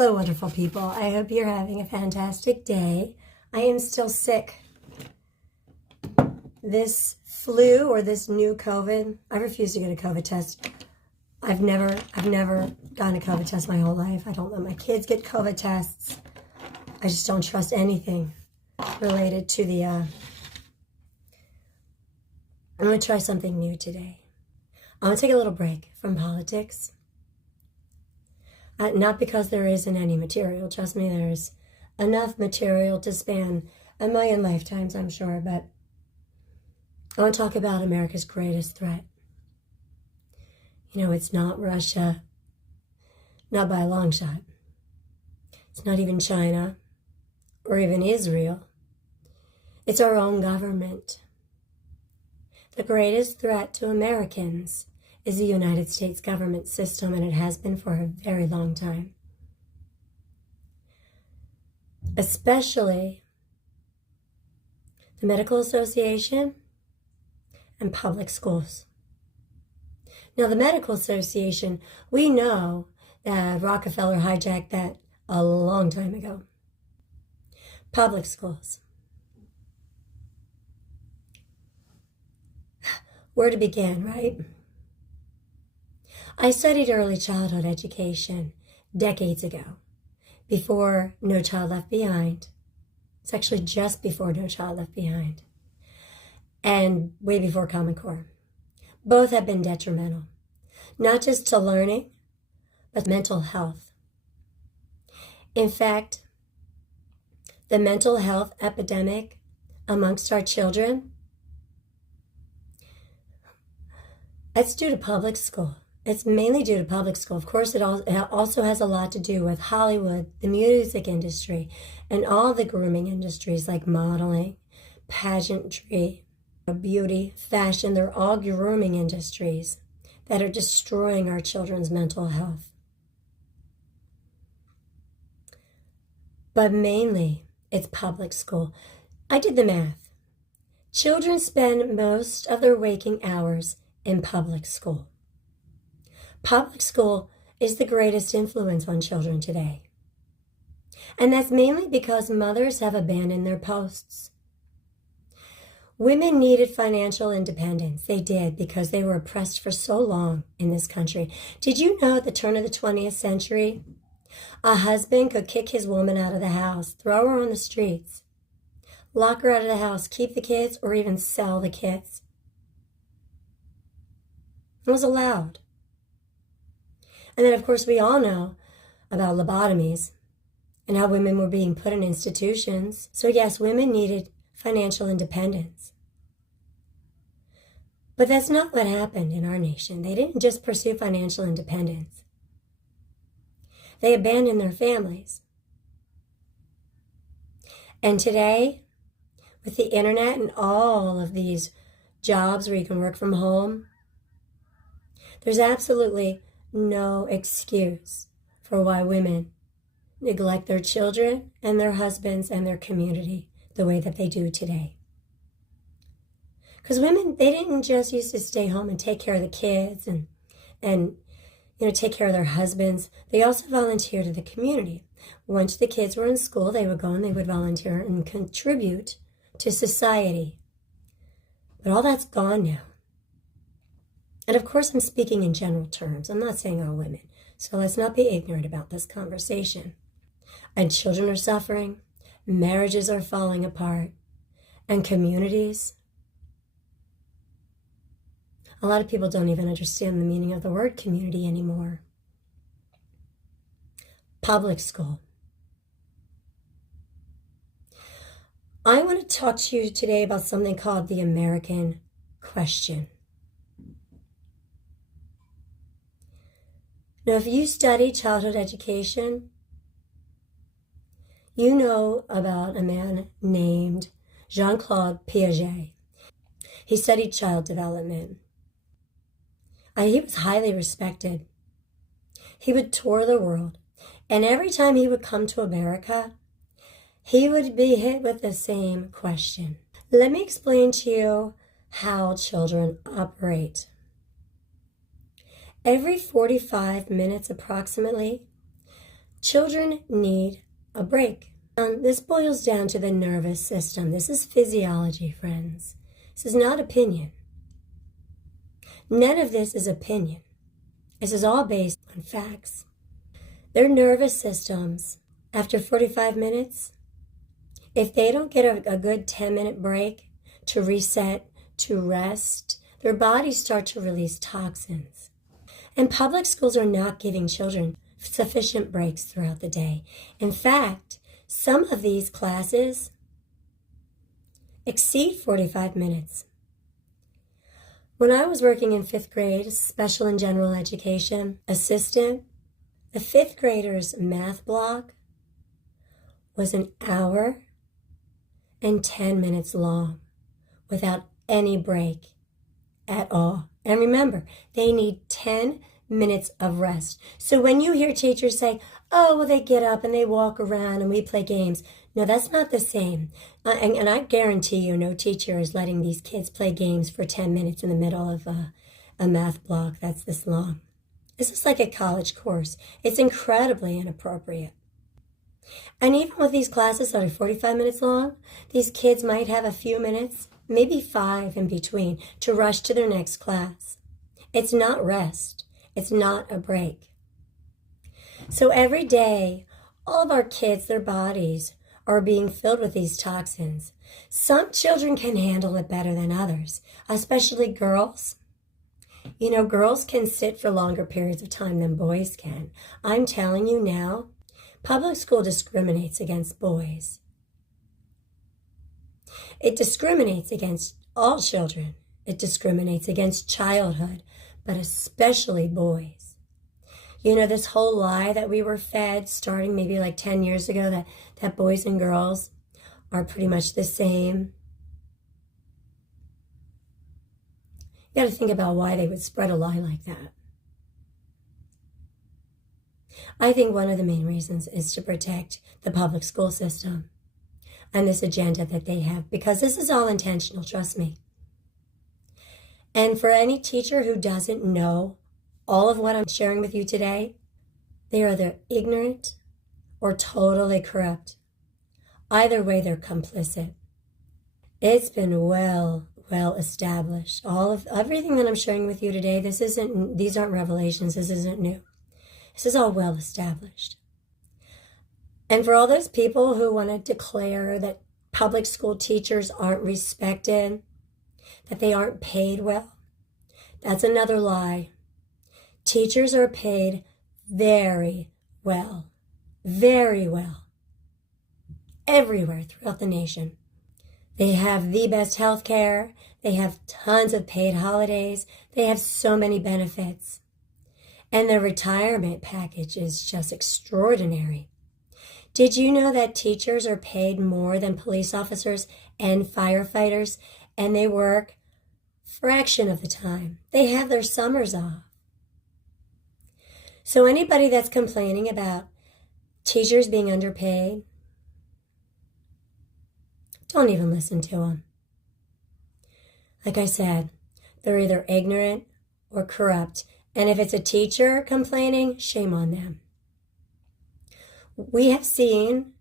Hello, wonderful people. I hope you're having a fantastic day. I am still sick. This flu or this new COVID, I refuse to get a COVID test. I've never gotten a COVID test my whole life. I don't let my kids get COVID tests. I just don't trust anything related to the, I'm going to try something new today. I'm going to take a little break from politics. Not because there isn't any material. Trust me, there's enough material to span a million lifetimes, I'm sure. But I want to talk about America's greatest threat. You know, it's not Russia, not by a long shot. It's not even China or even Israel. It's our own government. The greatest threat to Americans is the United States government system, and it has been for a very long time. Especially the Medical Association and public schools. Now, the Medical Association, we know that Rockefeller hijacked that a long time ago. Public schools. Where to begin, right? I studied early childhood education decades ago, before No Child Left Behind. It's actually just before No Child Left Behind, and way before Common Core. Both have been detrimental, not just to learning, but mental health. In fact, the mental health epidemic amongst our children, it's due to public school. It's mainly due to public school. Of course, it also has a lot to do with Hollywood, the music industry, and all the grooming industries like modeling, pageantry, beauty, fashion. They're all grooming industries that are destroying our children's mental health. But mainly, it's public school. I did the math. Children spend most of their waking hours in public school. Public school is the greatest influence on children today. And that's mainly because mothers have abandoned their posts. Women needed financial independence. They did, because they were oppressed for so long in this country. Did you know at the turn of the 20th century, a husband could kick his woman out of the house, throw her on the streets, lock her out of the house, keep the kids, or even sell the kids? It was allowed. And then, of course, we all know about lobotomies and how women were being put in institutions. So yes, women needed financial independence. But that's not what happened in our nation. They didn't just pursue financial independence. They abandoned their families. And today, with the internet and all of these jobs where you can work from home, there's absolutely no excuse for why women neglect their children and their husbands and their community the way that they do today. Because women, they didn't just used to stay home and take care of the kids and take care of their husbands. They also volunteered to the community. Once the kids were in school, they would go and they would volunteer and contribute to society. But all that's gone now. And of course, I'm speaking in general terms. I'm not saying all women. So let's not be ignorant about this conversation. And children are suffering, marriages are falling apart, and communities. A lot of people don't even understand the meaning of the word community anymore. Public school. I want to talk to you today about something called the American question. Now, if you study childhood education, you know about a man named Jean-Claude Piaget. He studied child development. He was highly respected. He would tour the world, and every time he would come to America, he would be hit with the same question. Let me explain to you how children operate. Every 45 minutes approximately, Children need a break. This boils down to the nervous system. This is physiology, friends. This is not opinion. None of this is opinion. This is all based on facts. Their nervous systems, after 45 minutes, if they don't get a good 10-minute break to reset, to rest, their bodies start to release toxins. And public schools are not giving children sufficient breaks throughout the day. In fact, some of these classes exceed 45 minutes. When I was working in 5th grade, special and general education assistant, the 5th graders' math block was an hour and 10 minutes long without any break at all. And remember, they need 10 minutes of rest. So when you hear teachers say, oh, well, they get up and they walk around and we play games. No, that's not the same. And I guarantee you no teacher is letting these kids play games for 10 minutes in the middle of a math block that's this long. This is like a college course. It's incredibly inappropriate. And even with these classes that are 45 minutes long, these kids might have a few minutes, maybe 5 in between, to rush to their next class. It's not rest. It's not a break. So every day, all of our kids, their bodies are being filled with these toxins. Some children can handle it better than others, especially girls. You know, girls can sit for longer periods of time than boys can. I'm telling you now, public school discriminates against boys. It discriminates against all children. It discriminates against childhood, but especially boys. You know, this whole lie that we were fed starting maybe like 10 years ago that boys and girls are pretty much the same. You got to think about why they would spread a lie like that. I think one of the main reasons is to protect the public school system and this agenda that they have, because this is all intentional, trust me. And for any teacher who doesn't know all of what I'm sharing with you today, they are either ignorant or totally corrupt. Either way, they're complicit. It's been well established. Everything that I'm sharing with you today, these aren't revelations, this isn't new. This is all well established. And for all those people who want to declare that public school teachers aren't respected, that they aren't paid well, that's another lie. Teachers are paid very well, everywhere throughout the nation. They have the best health care. They have tons of paid holidays. They have so many benefits. And their retirement package is just extraordinary. Did you know that teachers are paid more than police officers and firefighters, and they work a fraction of the time? They have their summers off. So anybody that's complaining about teachers being underpaid, don't even listen to them. Like I said, they're either ignorant or corrupt. And if it's a teacher complaining, shame on them. We have seen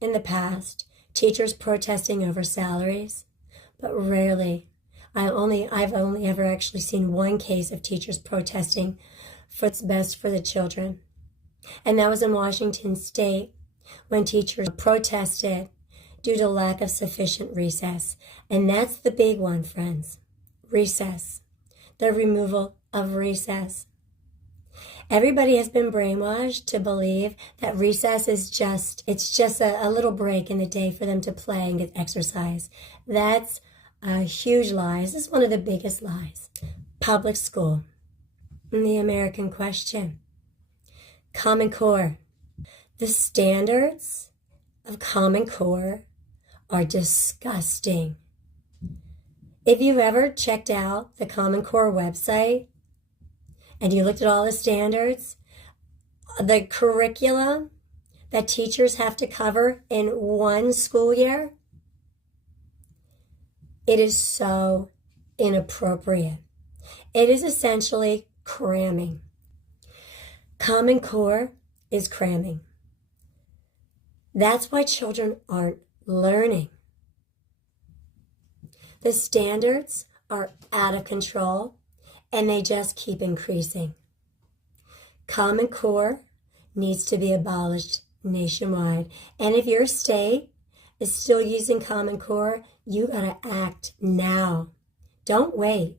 in the past teachers protesting over salaries, but rarely. I've only ever actually seen one case of teachers protesting for what's best for the children. And that was in Washington State when teachers protested due to lack of sufficient recess. And that's the big one, friends. Recess. The removal of recess. Everybody has been brainwashed to believe that recess is just a little break in the day for them to play and get exercise. That's a huge lie. This is one of the biggest lies. Public school. And the American question. Common Core. The standards of Common Core are disgusting. If you've ever checked out the Common Core website and you looked at all the standards, the curriculum that teachers have to cover in one school year, it is so inappropriate. It is essentially cramming. Common Core is cramming. That's why children aren't learning. The standards are out of control and they just keep increasing. Common Core needs to be abolished nationwide. And if your state is still using Common Core, you gotta act now. Don't wait.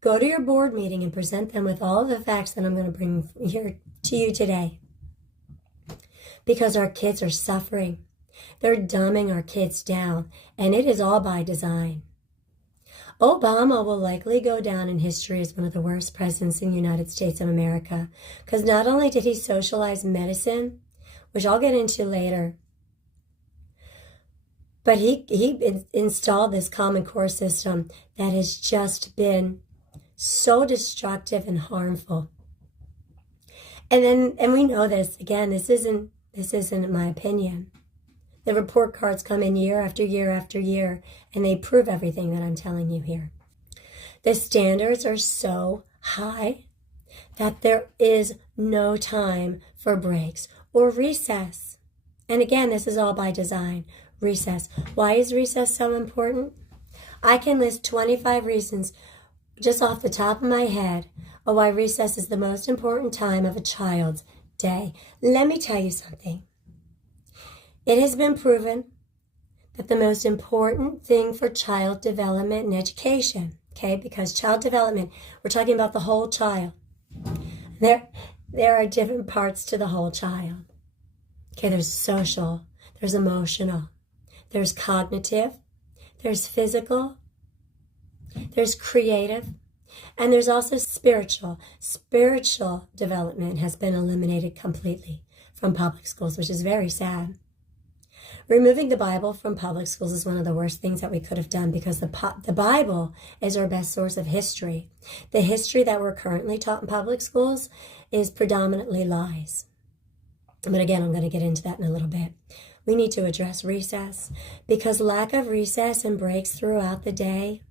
Go to your board meeting and present them with all of the facts that I'm going to bring here to you today. Because our kids are suffering. They're dumbing our kids down, and it is all by design. Obama will likely go down in history as one of the worst presidents in the United States of America, because not only did he socialize medicine, which I'll get into later, but he installed this Common Core system that has just been so destructive and harmful. And we know this, again, this isn't my opinion. The report cards come in year after year after year, and they prove everything that I'm telling you here. The standards are so high that there is no time for breaks or recess. And again, this is all by design. Recess. Why is recess so important? I can list 25 reasons just off the top of my head of why recess is the most important time of a child's day. Let me tell you something. It has been proven that the most important thing for child development and education, okay, because child development, we're talking about the whole child. There are different parts to the whole child. Okay, there's social, there's emotional, there's cognitive, there's physical, there's creative, and there's also spiritual. Spiritual development has been eliminated completely from public schools, which is very sad. Removing the Bible from public schools is one of the worst things that we could have done, because the Bible is our best source of history. The history that we're currently taught in public schools is predominantly lies. But again, I'm going to get into that in a little bit. We need to address recess, because lack of recess and breaks throughout the day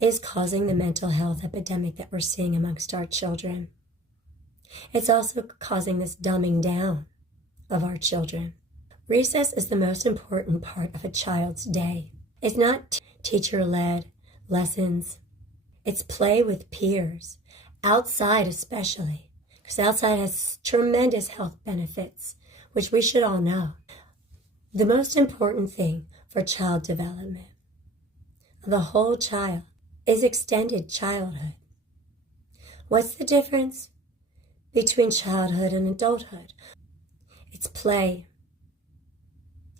is causing the mental health epidemic that we're seeing amongst our children. It's also causing this dumbing down of our children. Recess is the most important part of a child's day. It's not teacher-led lessons. It's play with peers, outside especially, because outside has tremendous health benefits, which we should all know. The most important thing for child development of the whole child is extended childhood. What's the difference between childhood and adulthood? It's play.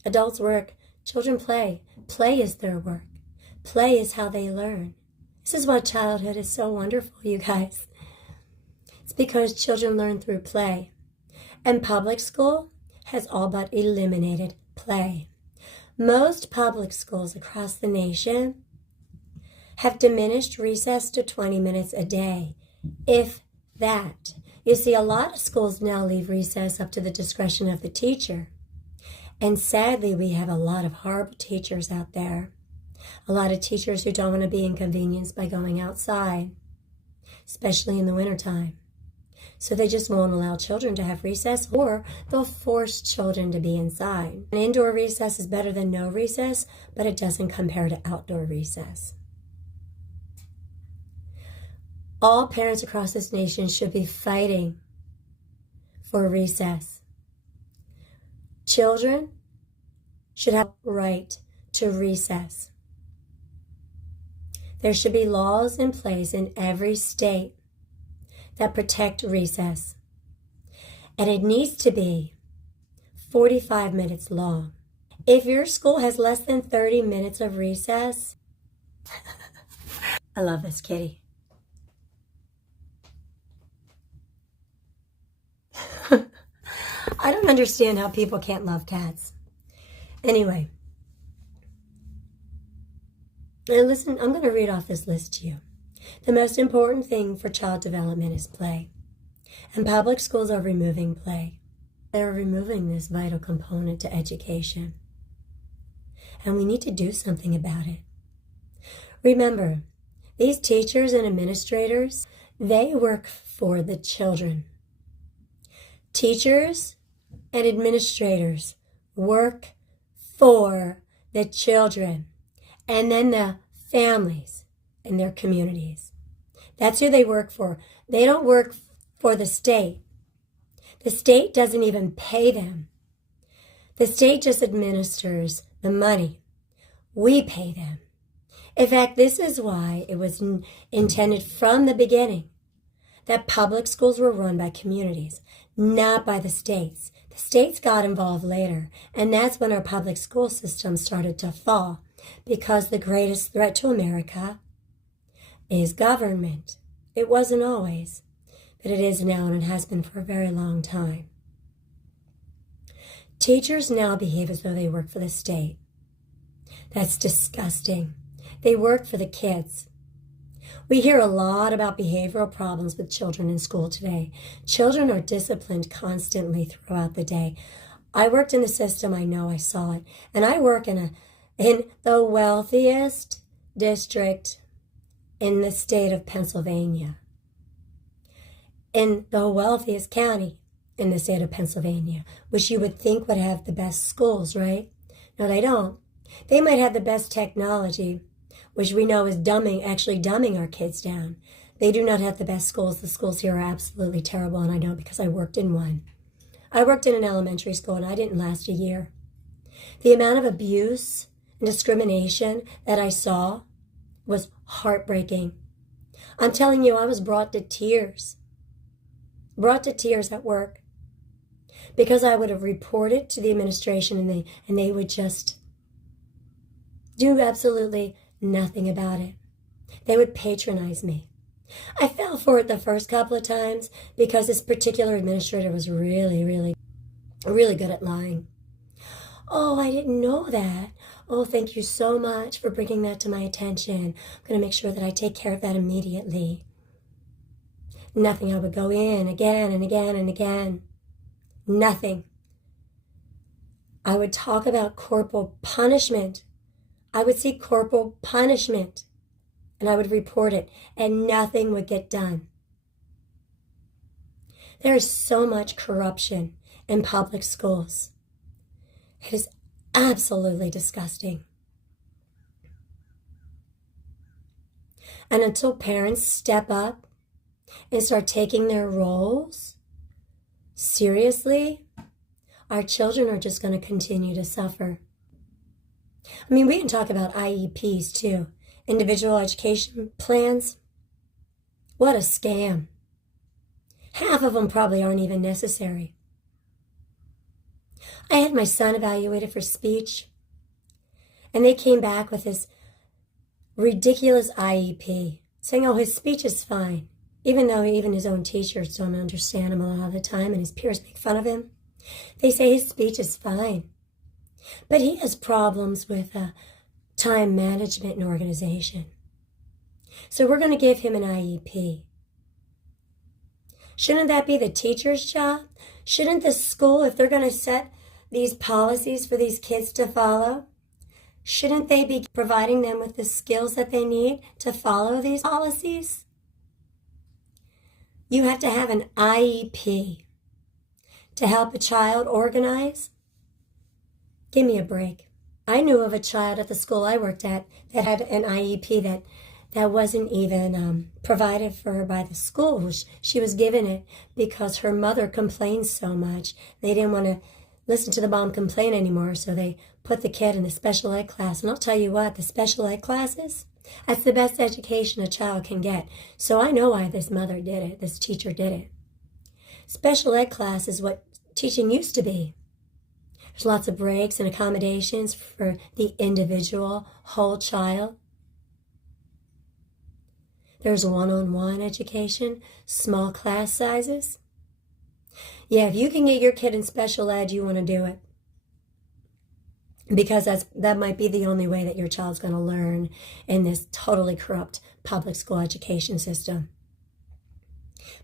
Adults work, children play. Play is their work. Play is how they learn. This is why childhood is so wonderful, you guys. It's because children learn through play. And public school has all but eliminated play. Most public schools across the nation have diminished recess to 20 minutes a day, if that. You see, a lot of schools now leave recess up to the discretion of the teacher. And sadly, we have a lot of horrible teachers out there. A lot of teachers who don't want to be inconvenienced by going outside, especially in the wintertime. So they just won't allow children to have recess, or they'll force children to be inside. An indoor recess is better than no recess, but it doesn't compare to outdoor recess. All parents across this nation should be fighting for recess. Children should have a right to recess. There should be laws in place in every state that protect recess. And it needs to be 45 minutes long. If your school has less than 30 minutes of recess, I love this kitty. I don't understand how people can't love cats. Anyway, now listen, I'm going to read off this list to you. The most important thing for child development is play. And public schools are removing play. They're removing this vital component to education. And we need to do something about it. Remember, these teachers and administrators, they work for the children. Teachers and administrators work for the children and then the families in their communities. That's who they work for. They don't work for the state. The state doesn't even pay them. The state just administers the money. We pay them. In fact, this is why it was intended from the beginning that public schools were run by communities, not by the states. The states got involved later, and that's when our public school system started to fall, because the greatest threat to America is government. It wasn't always, but it is now, and it has been for a very long time. Teachers now behave as though they work for the state. That's disgusting. They work for the kids. We hear a lot about behavioral problems with children in school today. Children are disciplined constantly throughout the day. I worked in the system. I know, I saw it. And I work in the wealthiest district in the state of Pennsylvania. In the wealthiest county in the state of Pennsylvania, which you would think would have the best schools, right? No, they don't. They might have the best technology, which we know is dumbing our kids down. They do not have the best schools. The schools here are absolutely terrible, and I know because I worked in one. I worked in an elementary school, and I didn't last a year. The amount of abuse and discrimination that I saw was heartbreaking. I'm telling you, I was brought to tears at work, because I would have reported to the administration, and they would just do absolutely nothing about it. They would patronize me. I fell for it the first couple of times because this particular administrator was really, really, really good at lying. Oh, I didn't know that. Oh, thank you so much for bringing that to my attention. I'm going to make sure that I take care of that immediately. Nothing. I would go in again and again and again. Nothing. I would talk about corporal punishment. I would see corporal punishment, and I would report it, and nothing would get done. There is so much corruption in public schools. It is absolutely disgusting. And until parents step up and start taking their roles seriously, our children are just going to continue to suffer. I mean, we can talk about IEPs too, individual education plans. What a scam. Half of them probably aren't even necessary. I had my son evaluated for speech, and they came back with this ridiculous IEP, saying, oh, his speech is fine, even though even his own teachers don't understand him a lot of the time, and his peers make fun of him. They say his speech is fine, but he has problems with time management and organization. So we're going to give him an IEP. Shouldn't that be the teacher's job? Shouldn't the school, if they're going to set these policies for these kids to follow, shouldn't they be providing them with the skills that they need to follow these policies? You have to have an IEP to help a child organize. Give me a break. I knew of a child at the school I worked at that had an IEP that wasn't even provided for her by the school. She was given it because her mother complained so much. They didn't want to listen to the mom complain anymore, so they put the kid in the special ed class. And I'll tell you what, the special ed classes, that's the best education a child can get. So I know why this mother did it, this teacher did it. Special ed class is what teaching used to be. There's lots of breaks and accommodations for the individual, whole child. There's one-on-one education, small class sizes. Yeah, if you can get your kid in special ed, you want to do it. Because that might be the only way that your child's going to learn in this totally corrupt public school education system.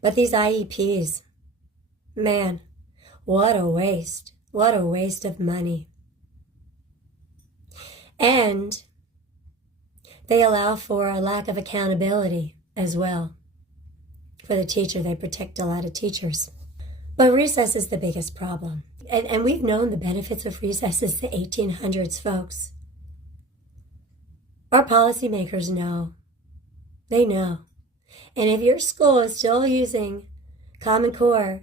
But these IEPs, man, what a waste. What a waste of money. And they allow for a lack of accountability as well. For the teacher, they protect a lot of teachers. But recess is the biggest problem. And we've known the benefits of recess since the 1800s, folks. Our policymakers know. They know. And if your school is still using Common Core,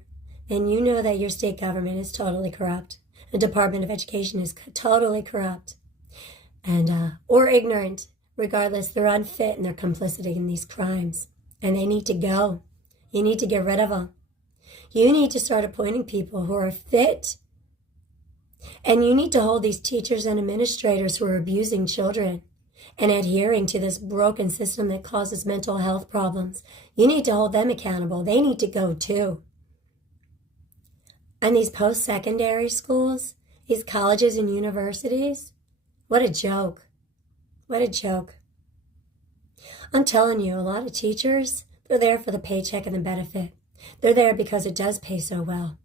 then you know that your state government is totally corrupt. The Department of Education is totally corrupt and or ignorant. Regardless, they're unfit and they're complicit in these crimes. And they need to go. You need to get rid of them. You need to start appointing people who are fit. And you need to hold these teachers and administrators who are abusing children and adhering to this broken system that causes mental health problems. You need to hold them accountable. They need to go too. And these post-secondary schools, these colleges and universities, what a joke. What a joke. I'm telling you, a lot of teachers, they're there for the paycheck and the benefit. They're there because it does pay so well.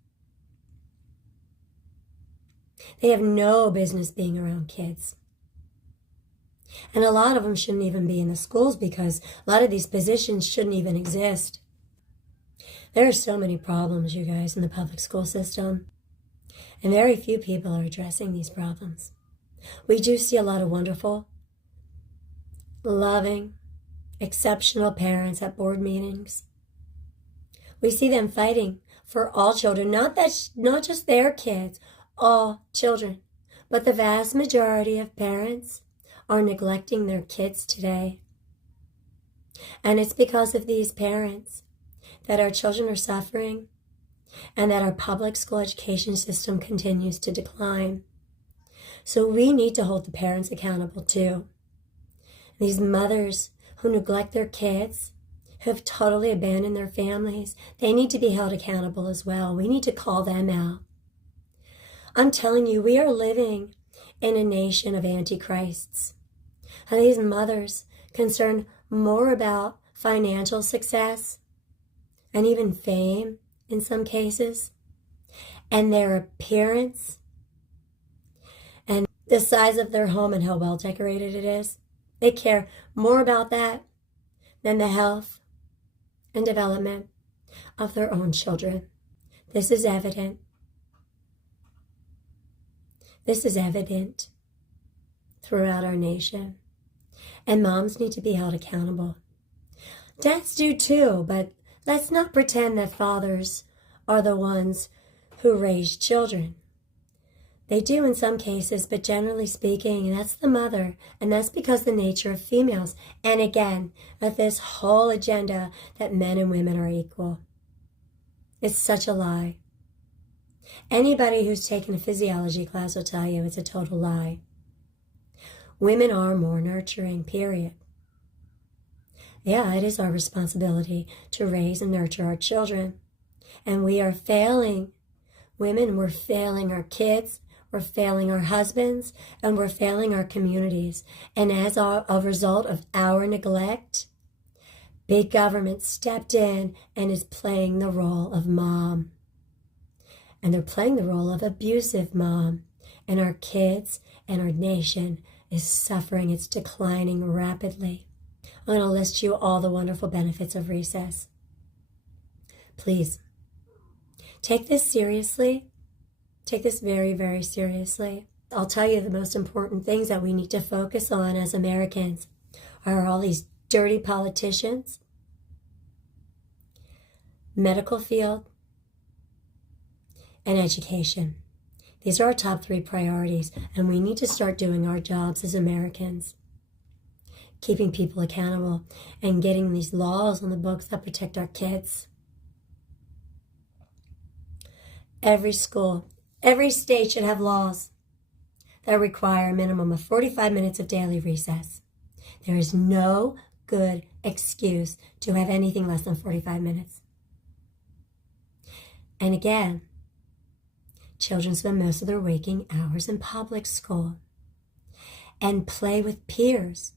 They have no business being around kids. And a lot of them shouldn't even be in the schools because a lot of these positions shouldn't even exist. There are so many problems, you guys, in the public school system. And very few people are addressing these problems. We do see a lot of wonderful, loving, exceptional parents at board meetings. We see them fighting for all children, not just their kids, all children. But the vast majority of parents are neglecting their kids today. And it's because of these parents that our children are suffering and that our public school education system continues to decline. So we need to hold the parents accountable too. These mothers who neglect their kids, who have totally abandoned their families, they need to be held accountable as well. We need to call them out. I'm telling you, we are living in a nation of antichrists. And these mothers concerned more about financial success and even fame in some cases, and their appearance, and the size of their home and how well decorated it is. They care more about that than the health and development of their own children. This is evident. This is evident throughout our nation. And moms need to be held accountable. Dads do too, but let's not pretend that fathers are the ones who raise children. They do in some cases, but generally speaking, that's the mother. And that's because the nature of females. And again, with this whole agenda that men and women are equal. It's such a lie. Anybody who's taken a physiology class will tell you it's a total lie. Women are more nurturing, period. Yeah, it is our responsibility to raise and nurture our children. And we are failing. Women, we're failing our kids, we're failing our husbands, and we're failing our communities. And as a result of our neglect, big government stepped in and is playing the role of mom. And they're playing the role of abusive mom. And our kids and our nation is suffering. It's declining rapidly. I'm going to list you all the wonderful benefits of recess. Please, take this seriously. Take this very, very seriously. I'll tell you the most important things that we need to focus on as Americans are all these dirty politicians, medical field, and education. These are our top 3 priorities, and we need to start doing our jobs as Americans, keeping people accountable and getting these laws on the books that protect our kids. Every school, every state should have laws that require a minimum of 45 minutes of daily recess. There is no good excuse to have anything less than 45 minutes. And again, children spend most of their waking hours in public school and play with peers.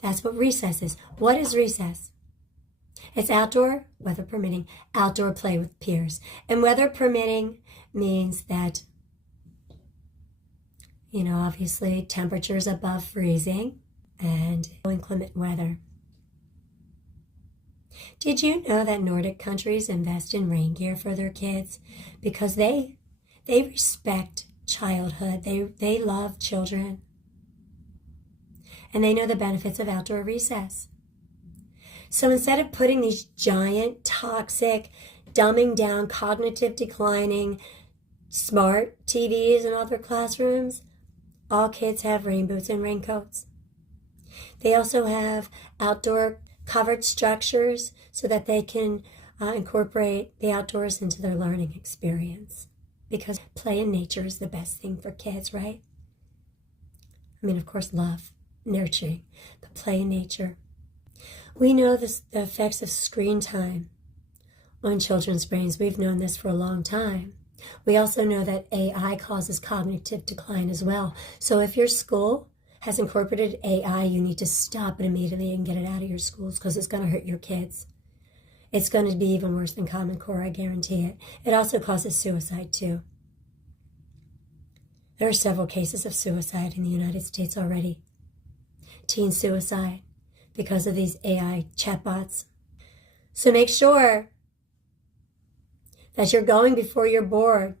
That's what recess is. What is recess? It's outdoor, weather permitting, outdoor play with peers. And weather permitting means that, obviously temperatures above freezing and inclement weather. Did you know that Nordic countries invest in rain gear for their kids? Because they They respect childhood. They love children. And they know the benefits of outdoor recess. So instead of putting these giant, toxic, dumbing down, cognitive declining, smart TVs in all their classrooms, all kids have rain boots and raincoats. They also have outdoor covered structures so that they can incorporate the outdoors into their learning experience. Because play in nature is the best thing for kids, right? I mean, of course, love, nurturing, but play in nature. We know the effects of screen time on children's brains. We've known this for a long time. We also know that AI causes cognitive decline as well. So if your school has incorporated AI, you need to stop it immediately and get it out of your schools because it's going to hurt your kids. It's going to be even worse than Common Core, I guarantee it. It also causes suicide too. There are several cases of suicide in the United States already. Teen suicide because of these AI chatbots. So make sure that you're going before your board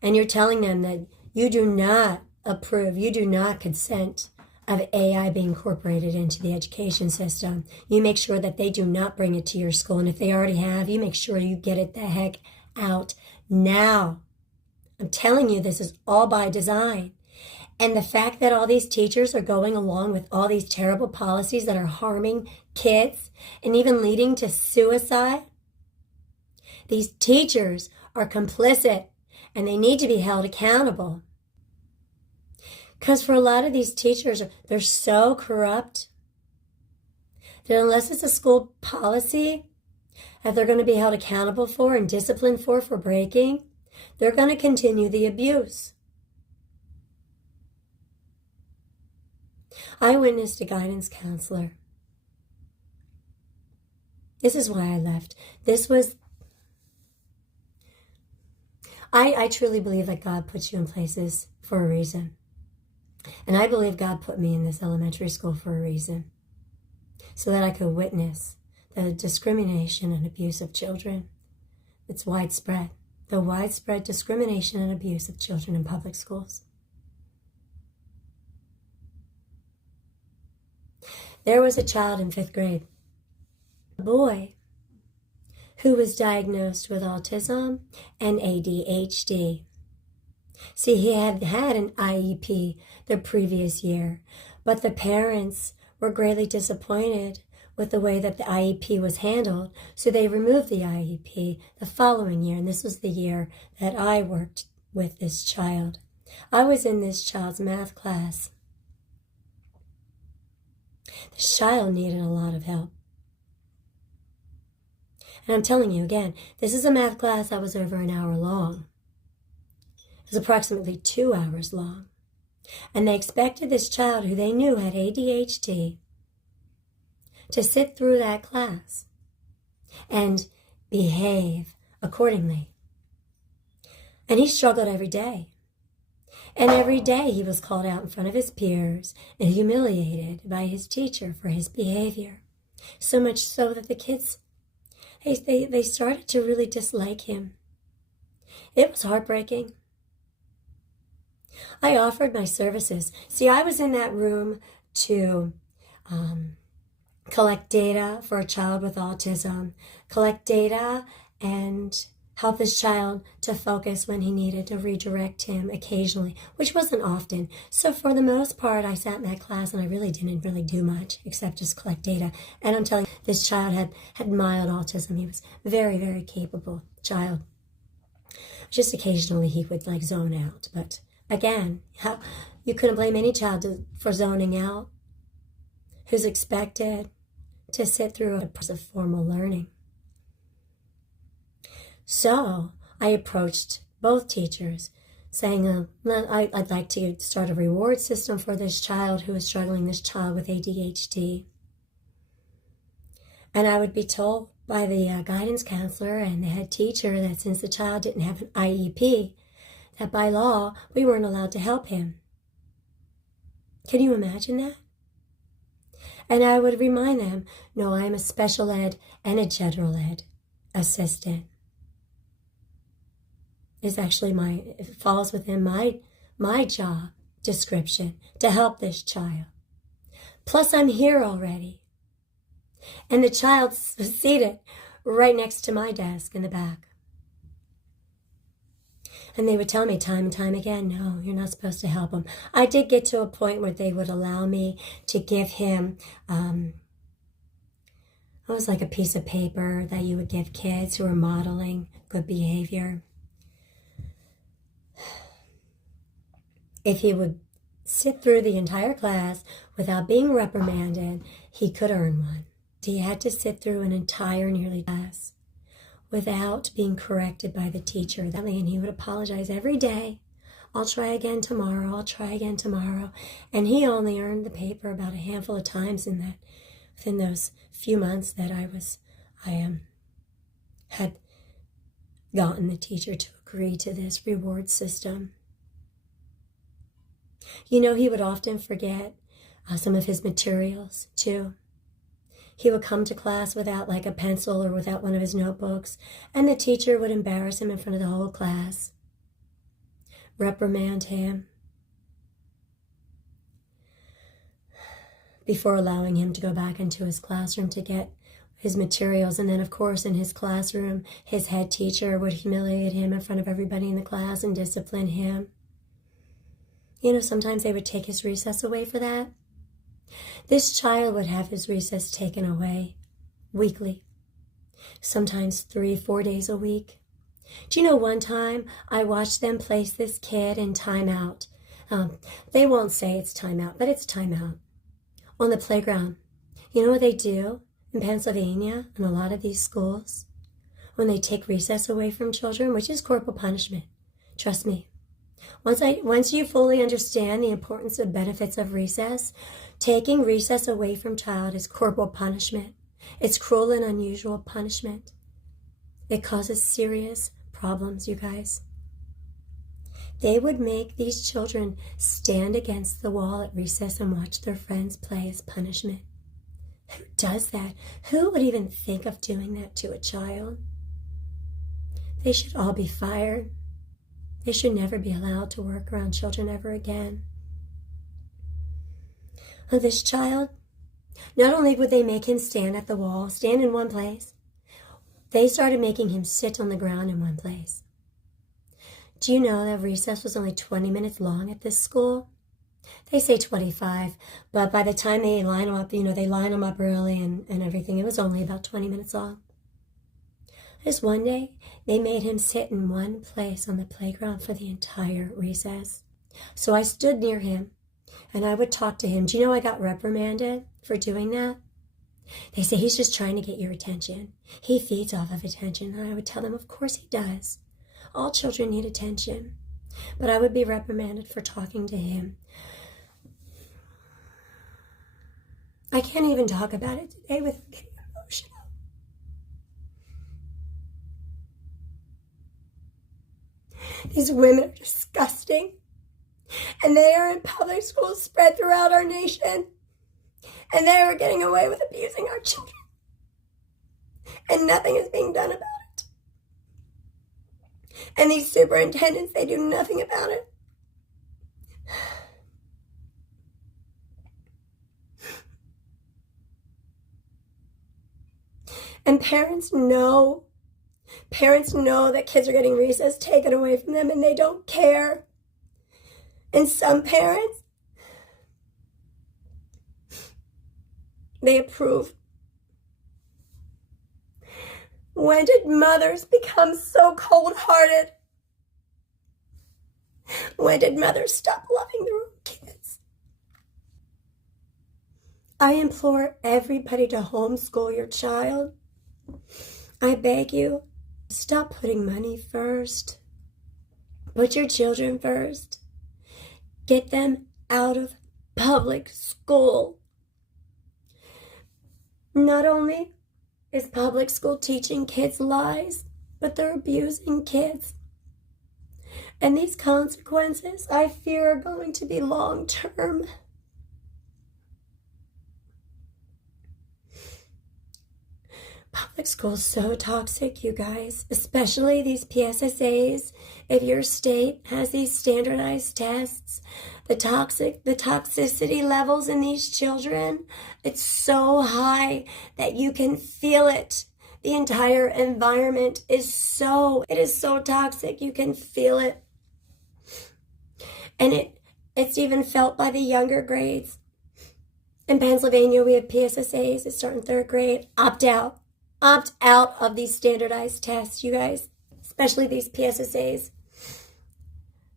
and you're telling them that you do not approve, you do not consent of AI being incorporated into the education system. You make sure that they do not bring it to your school. And if they already have, you make sure you get it the heck out now. I'm telling you, this is all by design. And the fact that all these teachers are going along with all these terrible policies that are harming kids and even leading to suicide, these teachers are complicit and they need to be held accountable. Because for a lot of these teachers, they're so corrupt that unless it's a school policy that they're going to be held accountable for and disciplined for breaking, they're going to continue the abuse. I witnessed a guidance counselor. This is why I left. I truly believe that God puts you in places for a reason. And I believe God put me in this elementary school for a reason. So that I could witness the discrimination and abuse of children. It's widespread. The widespread discrimination and abuse of children in public schools. There was a child in 5th grade, a boy, who was diagnosed with autism and ADHD. See, he had had an IEP the previous year, but the parents were greatly disappointed with the way that the IEP was handled, so they removed the IEP the following year, and this was the year that I worked with this child. I was in this child's math class. This child needed a lot of help. And I'm telling you again, this is a math class that was over an hour long. It was approximately 2 hours long. And they expected this child who they knew had ADHD to sit through that class and behave accordingly. And he struggled every day. And every day he was called out in front of his peers and humiliated by his teacher for his behavior. So much so that the kids, they started to really dislike him. It was heartbreaking. I offered my services. See, I was in that room to collect data for a child with autism, collect data and help this child to focus when he needed to redirect him occasionally, which wasn't often. So for the most part, I sat in that class and I really didn't do much except just collect data. And I'm telling you, this child had mild autism. He was very, very capable child. Just occasionally he would zone out. But again, you couldn't blame any child for zoning out who's expected to sit through a process of formal learning. So I approached both teachers saying, I'd like to start a reward system for this child who is struggling, this child with ADHD. And I would be told by the guidance counselor and the head teacher that since the child didn't have an IEP, that by law, we weren't allowed to help him. Can you imagine that? And I would remind them, no, I am a special ed and a general ed assistant. is actually it falls within my job description to help this child. Plus, I'm here already. And the child's seated right next to my desk in the back. And they would tell me time and time again, no, you're not supposed to help him. I did get to a point where they would allow me to give him, it was like a piece of paper that you would give kids who are modeling good behavior. If he would sit through the entire class without being reprimanded, he could earn one. He had to sit through an entire nearly class without being corrected by the teacher. And he would apologize every day. I'll try again tomorrow. I'll try again tomorrow. And he only earned the paper about a handful of times within those few months that I had gotten the teacher to agree to this reward system. You know, he would often forget some of his materials too. He would come to class without like a pencil or without one of his notebooks, and the teacher would embarrass him in front of the whole class, reprimand him, before allowing him to go back into his classroom to get his materials. And then, of course, in his classroom, his head teacher would humiliate him in front of everybody in the class and discipline him. You know, sometimes they would take his recess away for that. This child would have his recess taken away weekly, sometimes 3-4 days a week. Do you know, one time I watched them place this kid in timeout. They won't say it's timeout, but it's timeout on the playground. You know what they do in Pennsylvania and a lot of these schools? When they take recess away from children, which is corporal punishment, trust me. Once you fully understand the importance and benefits of recess, taking recess away from child is corporal punishment. It's cruel and unusual punishment. It causes serious problems, you guys. They would make these children stand against the wall at recess and watch their friends play as punishment. Who does that? Who would even think of doing that to a child? They should all be fired. They should never be allowed to work around children ever again. This child, not only would they make him stand at the wall, stand in one place, they started making him sit on the ground in one place. Do you know that recess was only 20 minutes long at this school? They say 25, but by the time they line them up, they line them up early and everything, it was only about 20 minutes long. Just one day, they made him sit in one place on the playground for the entire recess. So I stood near him, and I would talk to him. Do you know I got reprimanded for doing that? They say he's just trying to get your attention. He feeds off of attention. And I would tell them, of course he does. All children need attention. But I would be reprimanded for talking to him. I can't even talk about it today without getting emotional. These women are disgusting, and they are in public schools spread throughout our nation, and they are getting away with abusing our children, and nothing is being done about it. And these superintendents, they do nothing about it. And parents know that kids are getting recess taken away from them, and they don't care. And some parents, they approve. When did mothers become so cold-hearted? When did mothers stop loving their own kids? I implore everybody to homeschool your child. I beg you, stop putting money first. Put your children first. Get them out of public school. Not only is public school teaching kids lies, but they're abusing kids. And these consequences, I fear, are going to be long-term. Public school's so toxic, you guys, especially these PSSAs. If your state has these standardized tests, the toxicity levels in these children, it's so high that you can feel it. The entire environment is so toxic, you can feel it. And it's even felt by the younger grades. In Pennsylvania, we have PSSAs that start in 3rd grade. Opt out of these standardized tests, you guys, especially these PSSAs.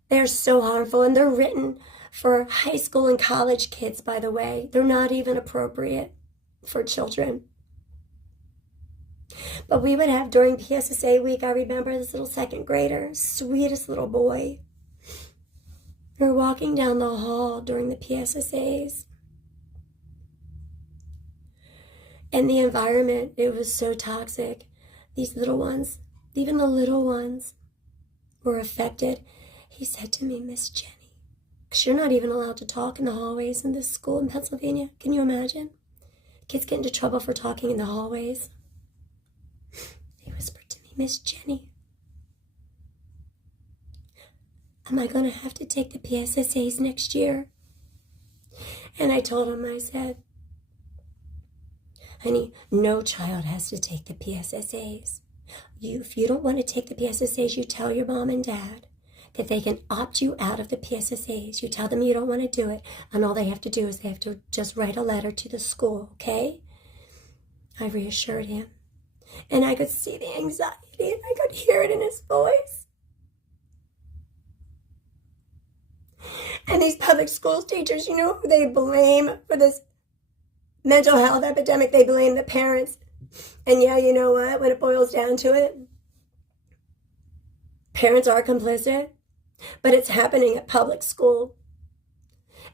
They're so harmful, and they're written for high school and college kids, by the way. They're not even appropriate for children. But we would have, during PSSA week, I remember this little 2nd grader, sweetest little boy. We were walking down the hall during the PSSAs. And the environment, it was so toxic. These little ones, even the little ones, were affected. He said to me, Miss Jenny, because you're not even allowed to talk in the hallways in this school in Pennsylvania. Can you imagine? Kids get into trouble for talking in the hallways. He whispered to me, Miss Jenny, am I going to have to take the PSSAs next year? And I told him, I said, honey, no child has to take the PSSAs. If you don't want to take the PSSAs, you tell your mom and dad that they can opt you out of the PSSAs. You tell them you don't want to do it, and all they have to do is they have to just write a letter to the school, okay? I reassured him, and I could see the anxiety, and I could hear it in his voice. And these public schools teachers, you know who they blame for this mental health epidemic? They blame the parents. And yeah, you know what? When it boils down to it, parents are complicit, but it's happening at public school.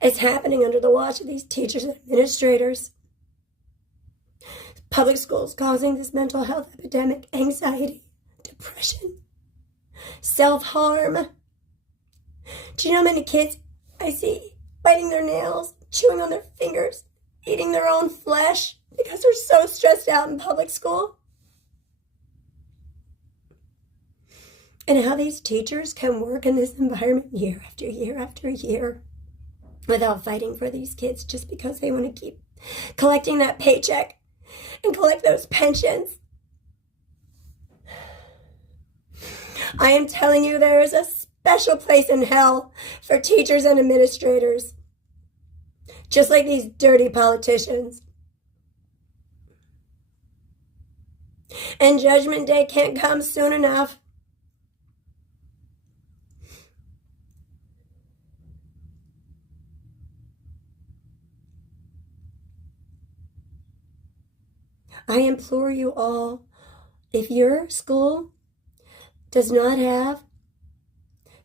It's happening under the watch of these teachers and administrators. Public schools causing this mental health epidemic, anxiety, depression, self-harm. Do you know how many kids I see biting their nails, chewing on their fingers, eating their own flesh because they're so stressed out in public school? And how these teachers can work in this environment year after year after year without fighting for these kids just because they want to keep collecting that paycheck and collect those pensions. I am telling you, there is a special place in hell for teachers and administrators, just like these dirty politicians. And Judgment Day can't come soon enough. I implore you all, if your school does not have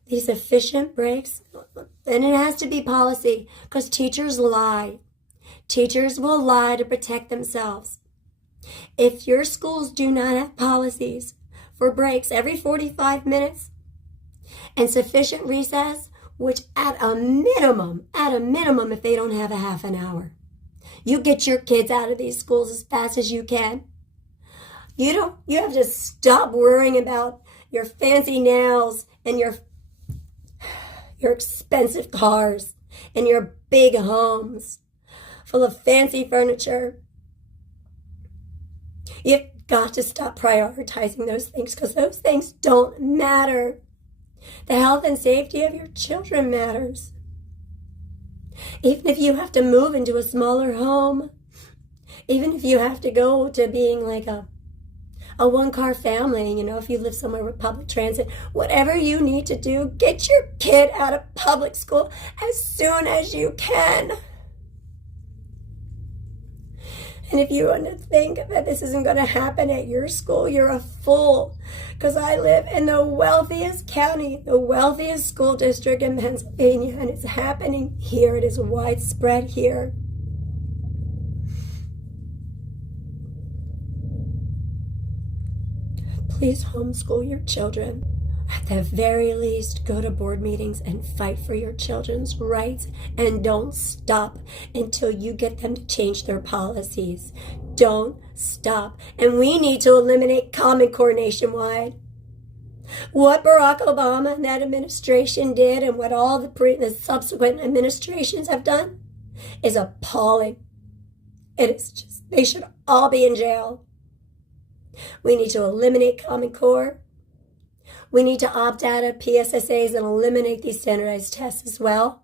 these efficient breaks, and it has to be policy, because teachers lie. Teachers will lie to protect themselves. If your schools do not have policies for breaks every 45 minutes and sufficient recess, which at a minimum, if they don't have a half an hour, you get your kids out of these schools as fast as you can. You have to stop worrying about your fancy nails and your expensive cars and your big homes full of fancy furniture. You've got to stop prioritizing those things, because those things don't matter. The health and safety of your children matters. Even if you have to move into a smaller home, even if you have to go to being like a one-car family, if you live somewhere with public transit, whatever you need to do, get your kid out of public school as soon as you can. And if you want to think that this isn't going to happen at your school, you're a fool. Because I live in the wealthiest county, the wealthiest school district in Pennsylvania, and it's happening here. It is widespread here. Please homeschool your children. At the very least, go to board meetings and fight for your children's rights, and don't stop until you get them to change their policies. Don't stop. And we need to eliminate Common Core nationwide. What Barack Obama and that administration did, and what all the subsequent administrations have done, is appalling. It is just, they should all be in jail. We need to eliminate Common Core. We need to opt out of PSSAs and eliminate these standardized tests as well.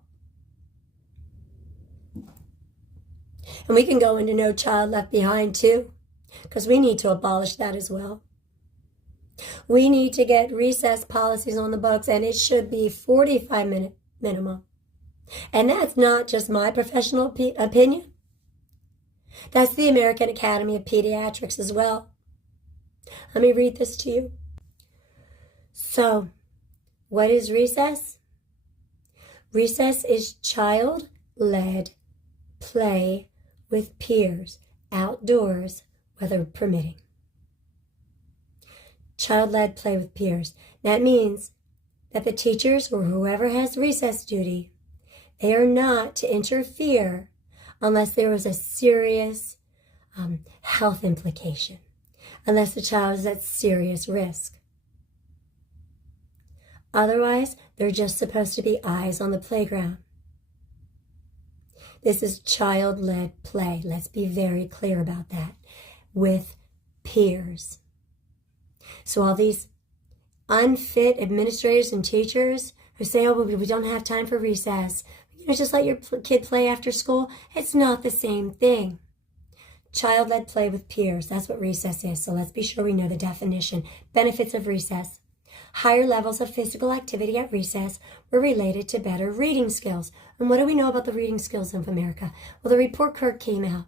And we can go into No Child Left Behind too, because we need to abolish that as well. We need to get recess policies on the books, and it should be 45-minute minimum. And that's not just my professional opinion. That's the American Academy of Pediatrics as well. Let me read this to you. So, what is recess? Recess is child-led play with peers, outdoors, weather permitting. Child-led play with peers. That means that the teachers or whoever has recess duty, they are not to interfere unless there is a serious health implication, unless the child is at serious risk. Otherwise, they're just supposed to be eyes on the playground. This is child-led play. Let's be very clear about that. With peers. So all these unfit administrators and teachers who say, oh, we don't have time for recess, just let your kid play after school. It's not the same thing. Child-led play with peers. That's what recess is. So let's be sure we know the definition. Benefits of recess. Higher levels of physical activity at recess were related to better reading skills. And what do we know about the reading skills of America? Well, the report card came out.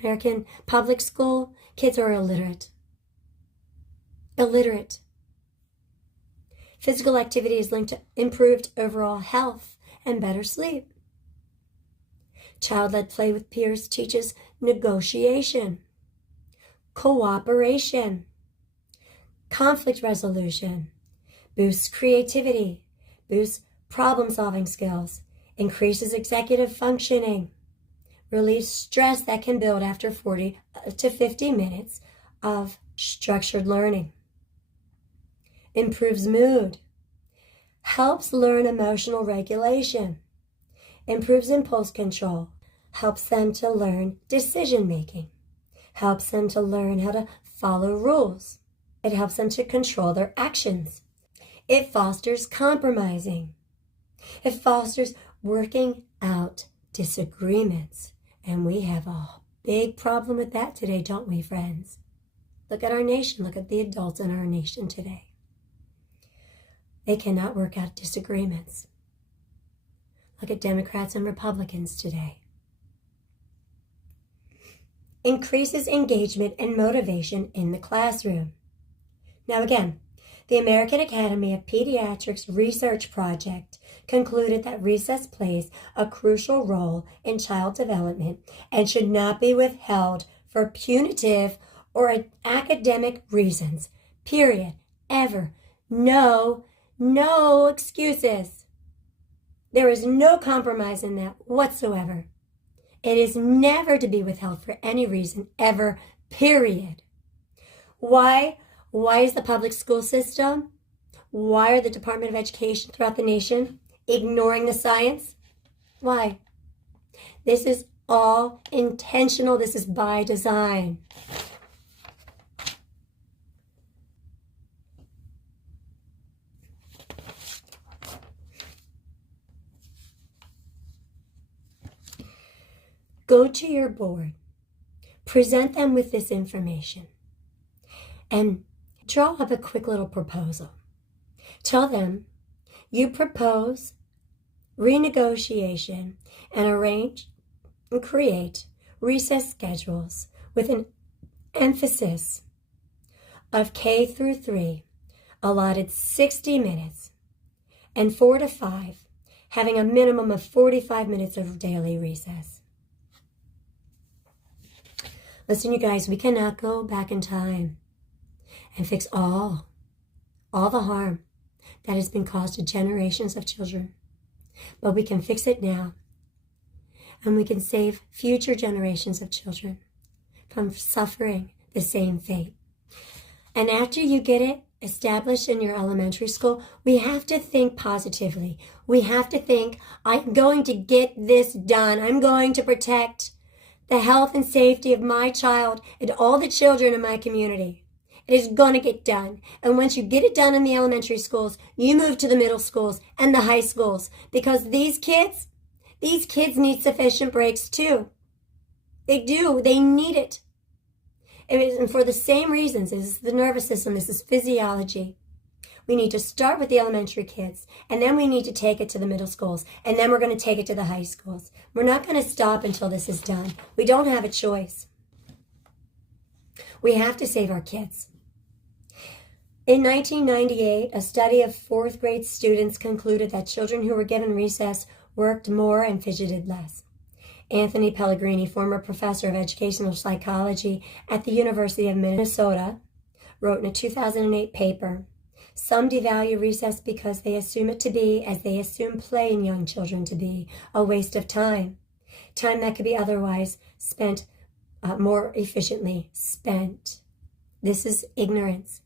American public school kids are illiterate. Illiterate. Physical activity is linked to improved overall health and better sleep. Child-led play with peers teaches negotiation, cooperation, conflict resolution, boosts creativity, boosts problem-solving skills, increases executive functioning, relieves stress that can build after 40 to 50 minutes of structured learning, improves mood, helps learn emotional regulation, improves impulse control, helps them to learn decision-making, helps them to learn how to follow rules. It helps them to control their actions. It fosters compromising. It fosters working out disagreements. And we have a big problem with that today, don't we, friends? Look at our nation. Look at the adults in our nation today. They cannot work out disagreements. Look at Democrats and Republicans today. Increases engagement and motivation in the classroom. Now again, the American Academy of Pediatrics research project concluded that recess plays a crucial role in child development and should not be withheld for punitive or academic reasons. Period. Ever. No excuses. There is no compromise in that whatsoever. It is never to be withheld for any reason, ever, period. Why? Why is the public school system, why are the Department of Education throughout the nation ignoring the science? Why? This is all intentional. This is by design. Go to your board, present them with this information, and draw up a quick little proposal. Tell them you propose renegotiation and arrange and create recess schedules with an emphasis of K through 3, allotted 60 minutes, and 4 to 5, having a minimum of 45 minutes of daily recess. Listen, you guys, we cannot go back in time and fix all the harm that has been caused to generations of children. But we can fix it now, and we can save future generations of children from suffering the same fate. And after you get it established in your elementary school, we have to think positively. We have to think, I'm going to get this done. I'm going to protect the health and safety of my child and all the children in my community. It is going to get done. And once you get it done in the elementary schools, you move to the middle schools and the high schools, because these kids need sufficient breaks too. They do. They need it. And for the same reasons. This is the nervous system. This is physiology. We need to start with the elementary kids, and then we need to take it to the middle schools, and then we're going to take it to the high schools. We're not going to stop until this is done. We don't have a choice. We have to save our kids. In 1998, a study of fourth grade students concluded that children who were given recess worked more and fidgeted less. Anthony Pellegrini, former professor of educational psychology at the University of Minnesota, wrote in a 2008 paper, "Some devalue recess because they assume it to be, as they assume play in young children to be, a waste of time. Time that could be otherwise spent more efficiently spent." This is ignorance.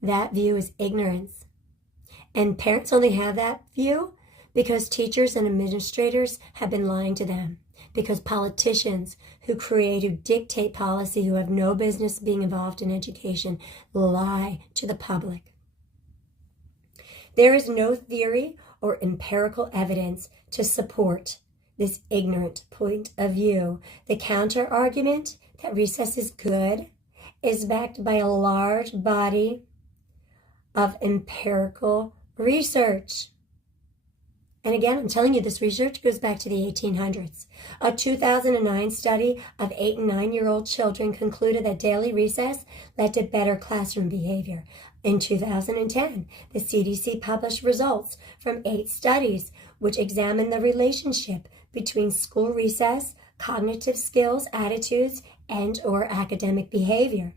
That view is ignorance. And parents only have that view because teachers and administrators have been lying to them. Because politicians who dictate policy, who have no business being involved in education, lie to the public. There is no theory or empirical evidence to support this ignorant point of view. The counter-argument that recess is good is backed by a large body of empirical research. And again, I'm telling you, this research goes back to the 1800s. A 2009 study of 8 and 9-year-old children concluded that daily recess led to better classroom behavior. In 2010, the CDC published results from 8 studies which examined the relationship between school recess, cognitive skills, attitudes, and/or academic behavior.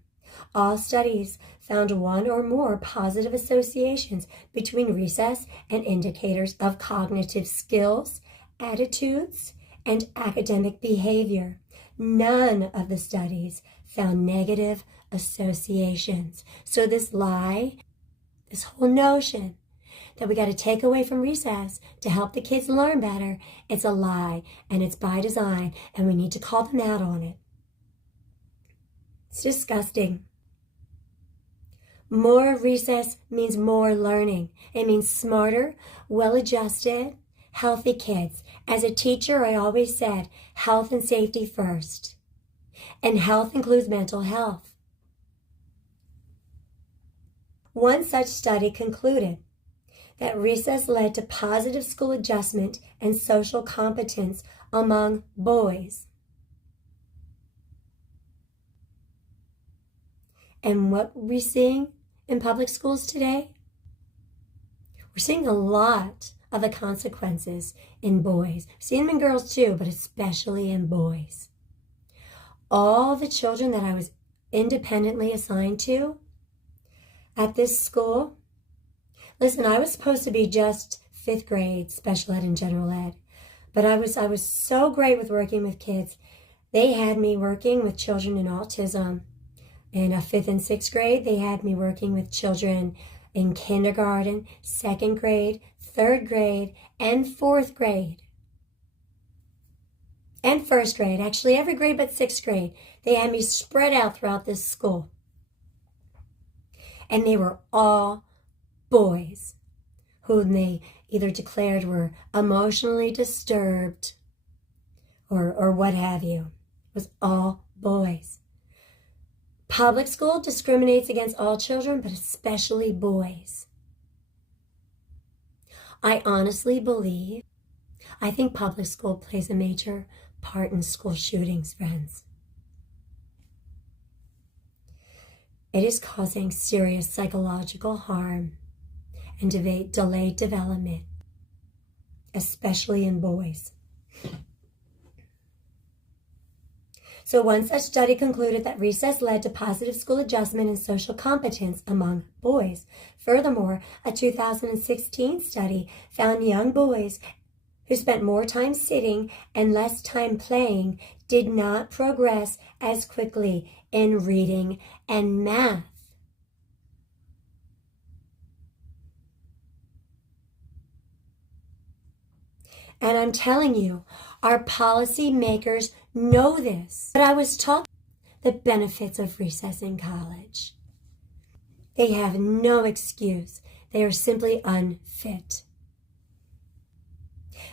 All studies found one or more positive associations between recess and indicators of cognitive skills, attitudes, and academic behavior. None of the studies found negative associations. So this lie, this whole notion that we got to take away from recess to help the kids learn better, it's a lie, and it's by design, and we need to call them out on it. It's disgusting. More recess means more learning. It means smarter, well-adjusted, healthy kids. As a teacher, I always said, health and safety first. And health includes mental health. One such study concluded that recess led to positive school adjustment and social competence among boys. And what we're seeing in public schools today, we're seeing a lot of the consequences in boys. We're seeing them in girls too, but especially in boys. All the children that I was independently assigned to at this school, listen, I was supposed to be just 5th grade special ed and general ed, but I was so great with working with kids. They had me working with children in autism. In 5th and 6th grade, they had me working with children in kindergarten, 2nd grade, 3rd grade, and 4th grade. And 1st grade, actually every grade but 6th grade. They had me spread out throughout this school. And they were all boys whom they either declared were emotionally disturbed or what have you. It was all boys. Public school discriminates against all children, but especially boys. I honestly believe, I think public school plays a major part in school shootings, friends. It is causing serious psychological harm and delayed development, especially in boys. So one such study concluded that recess led to positive school adjustment and social competence among boys. Furthermore, a 2016 study found young boys who spent more time sitting and less time playing did not progress as quickly in reading and math. And I'm telling you, our policymakers know this. But I was taught the benefits of recess in college. They have no excuse. They are simply unfit.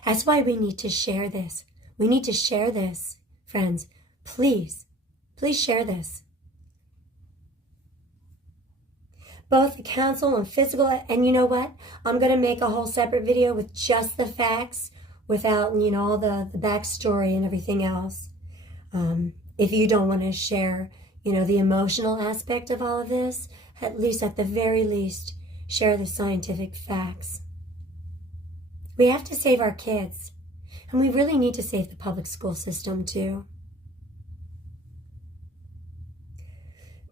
That's why we need to share this. We need to share this, friends. Please share this. Both the Council on Physical, and you know what? I'm going to make a whole separate video with just the facts, without, all the backstory and everything else. If you don't want to share, the emotional aspect of all of this, at the very least, share the scientific facts. We have to save our kids, and we really need to save the public school system too.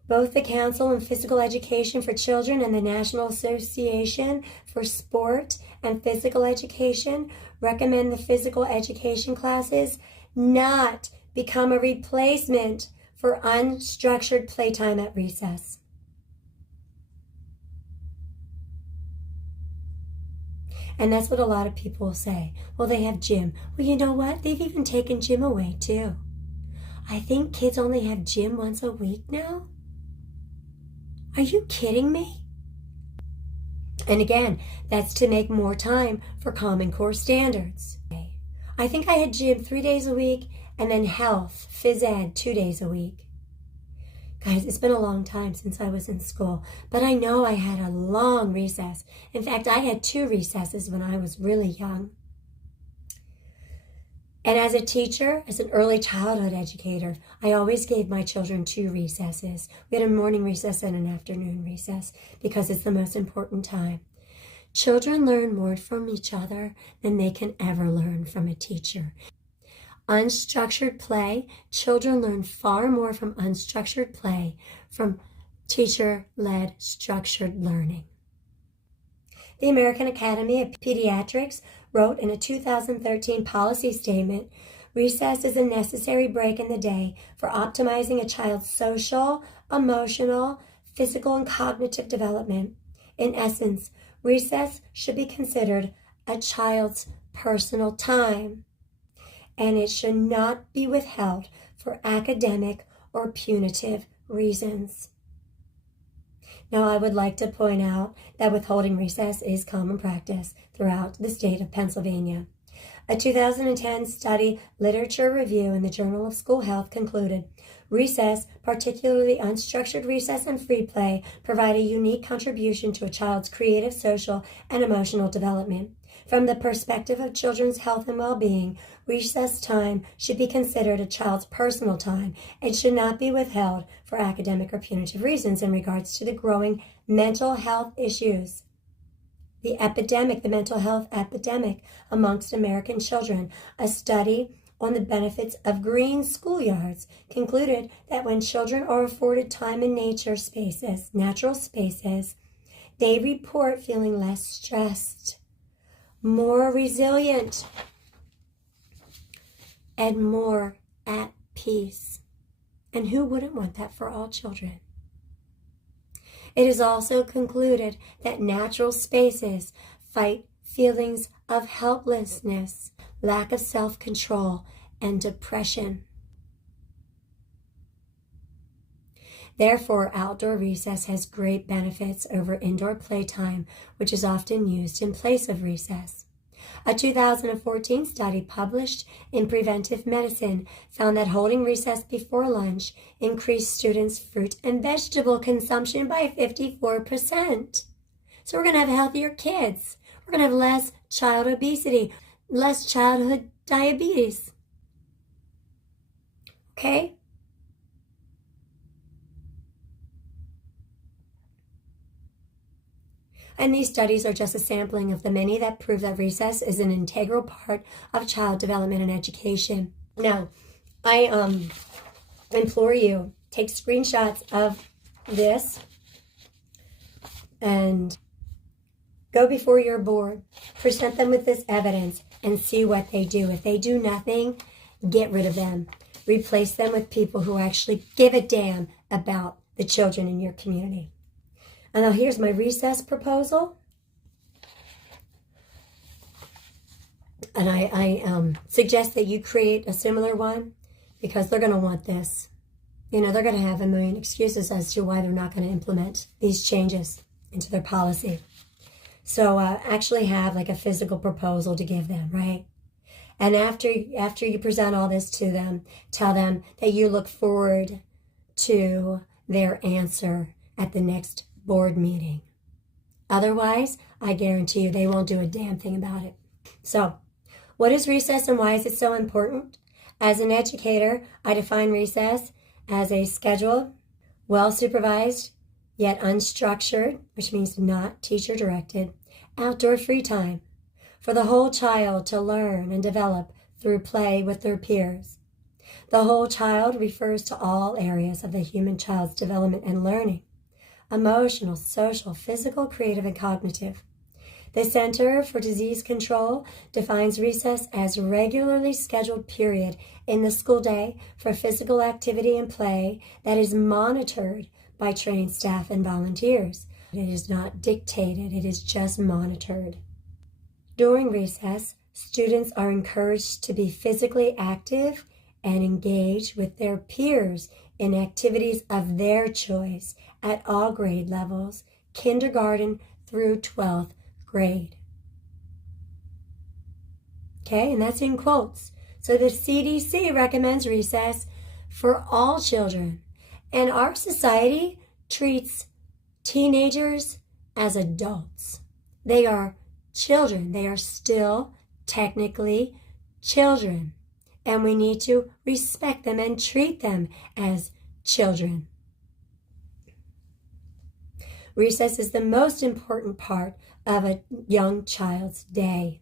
Both the Council on Physical Education for Children and the National Association for Sport and Physical Education recommend the physical education classes not become a replacement for unstructured playtime at recess. And that's what a lot of people say. Well, they have gym. Well, you know what? They've even taken gym away too. I think kids only have gym once a week now. Are you kidding me? And again, that's to make more time for Common Core standards. I think I had gym 3 days a week and then health, phys ed, 2 days a week. Guys, it's been a long time since I was in school, but I know I had a long recess. In fact, I had 2 recesses when I was really young. And as a teacher, as an early childhood educator, I always gave my children 2 recesses. We had a morning recess and an afternoon recess because it's the most important time. Children learn more from each other than they can ever learn from a teacher. Unstructured play, children learn far more from unstructured play from teacher-led structured learning. The American Academy of Pediatrics wrote in a 2013 policy statement, recess is a necessary break in the day for optimizing a child's social, emotional, physical, and cognitive development. In essence, recess should be considered a child's personal time, and it should not be withheld for academic or punitive reasons. Now, I would like to point out that withholding recess is common practice throughout the state of Pennsylvania. A 2010 study literature review in the Journal of School Health concluded, recess, particularly unstructured recess and free play, provide a unique contribution to a child's creative, social, and emotional development. From the perspective of children's health and well-being, recess time should be considered a child's personal time and should not be withheld for academic or punitive reasons in regards to the growing mental health issues. The mental health epidemic amongst American children, a study on the benefits of green schoolyards, concluded that when children are afforded time in natural spaces, they report feeling less stressed, more resilient, and more at peace. And who wouldn't want that for all children? It is also concluded that natural spaces fight feelings of helplessness, lack of self-control, and depression. Therefore, outdoor recess has great benefits over indoor playtime, which is often used in place of recess. A 2014 study published in Preventive Medicine found that holding recess before lunch increased students' fruit and vegetable consumption by 54%. So we're going to have healthier kids. We're going to have less child obesity, less childhood diabetes. Okay? And these studies are just a sampling of the many that prove that recess is an integral part of child development and education. Now, I implore you, take screenshots of this and go before your board, present them with this evidence, and see what they do. If they do nothing, get rid of them. Replace them with people who actually give a damn about the children in your community. And now here's my recess proposal. And I suggest that you create a similar one, because they're going to want this. You know, they're going to have a million excuses as to why they're not going to implement these changes into their policy. So actually have like a physical proposal to give them, right? And after you present all this to them, tell them that you look forward to their answer at the next board meeting. Otherwise, I guarantee you they won't do a damn thing about it. So, what is recess and why is it so important? As an educator, I define recess as a scheduled, well-supervised, yet unstructured, which means not teacher-directed, outdoor free time for the whole child to learn and develop through play with their peers. The whole child refers to all areas of the human child's development and learning: emotional, social, physical, creative, and cognitive. The Center for Disease Control defines recess as regularly scheduled period in the school day for physical activity and play that is monitored by trained staff and volunteers. It is not dictated, it is just monitored. During recess, students are encouraged to be physically active and engage with their peers in activities of their choice at all grade levels, kindergarten through 12th grade. Okay, and that's in quotes. So the CDC recommends recess for all children. And our society treats teenagers as adults. They are children. They are still technically children. And we need to respect them and treat them as children. Recess is the most important part of a young child's day.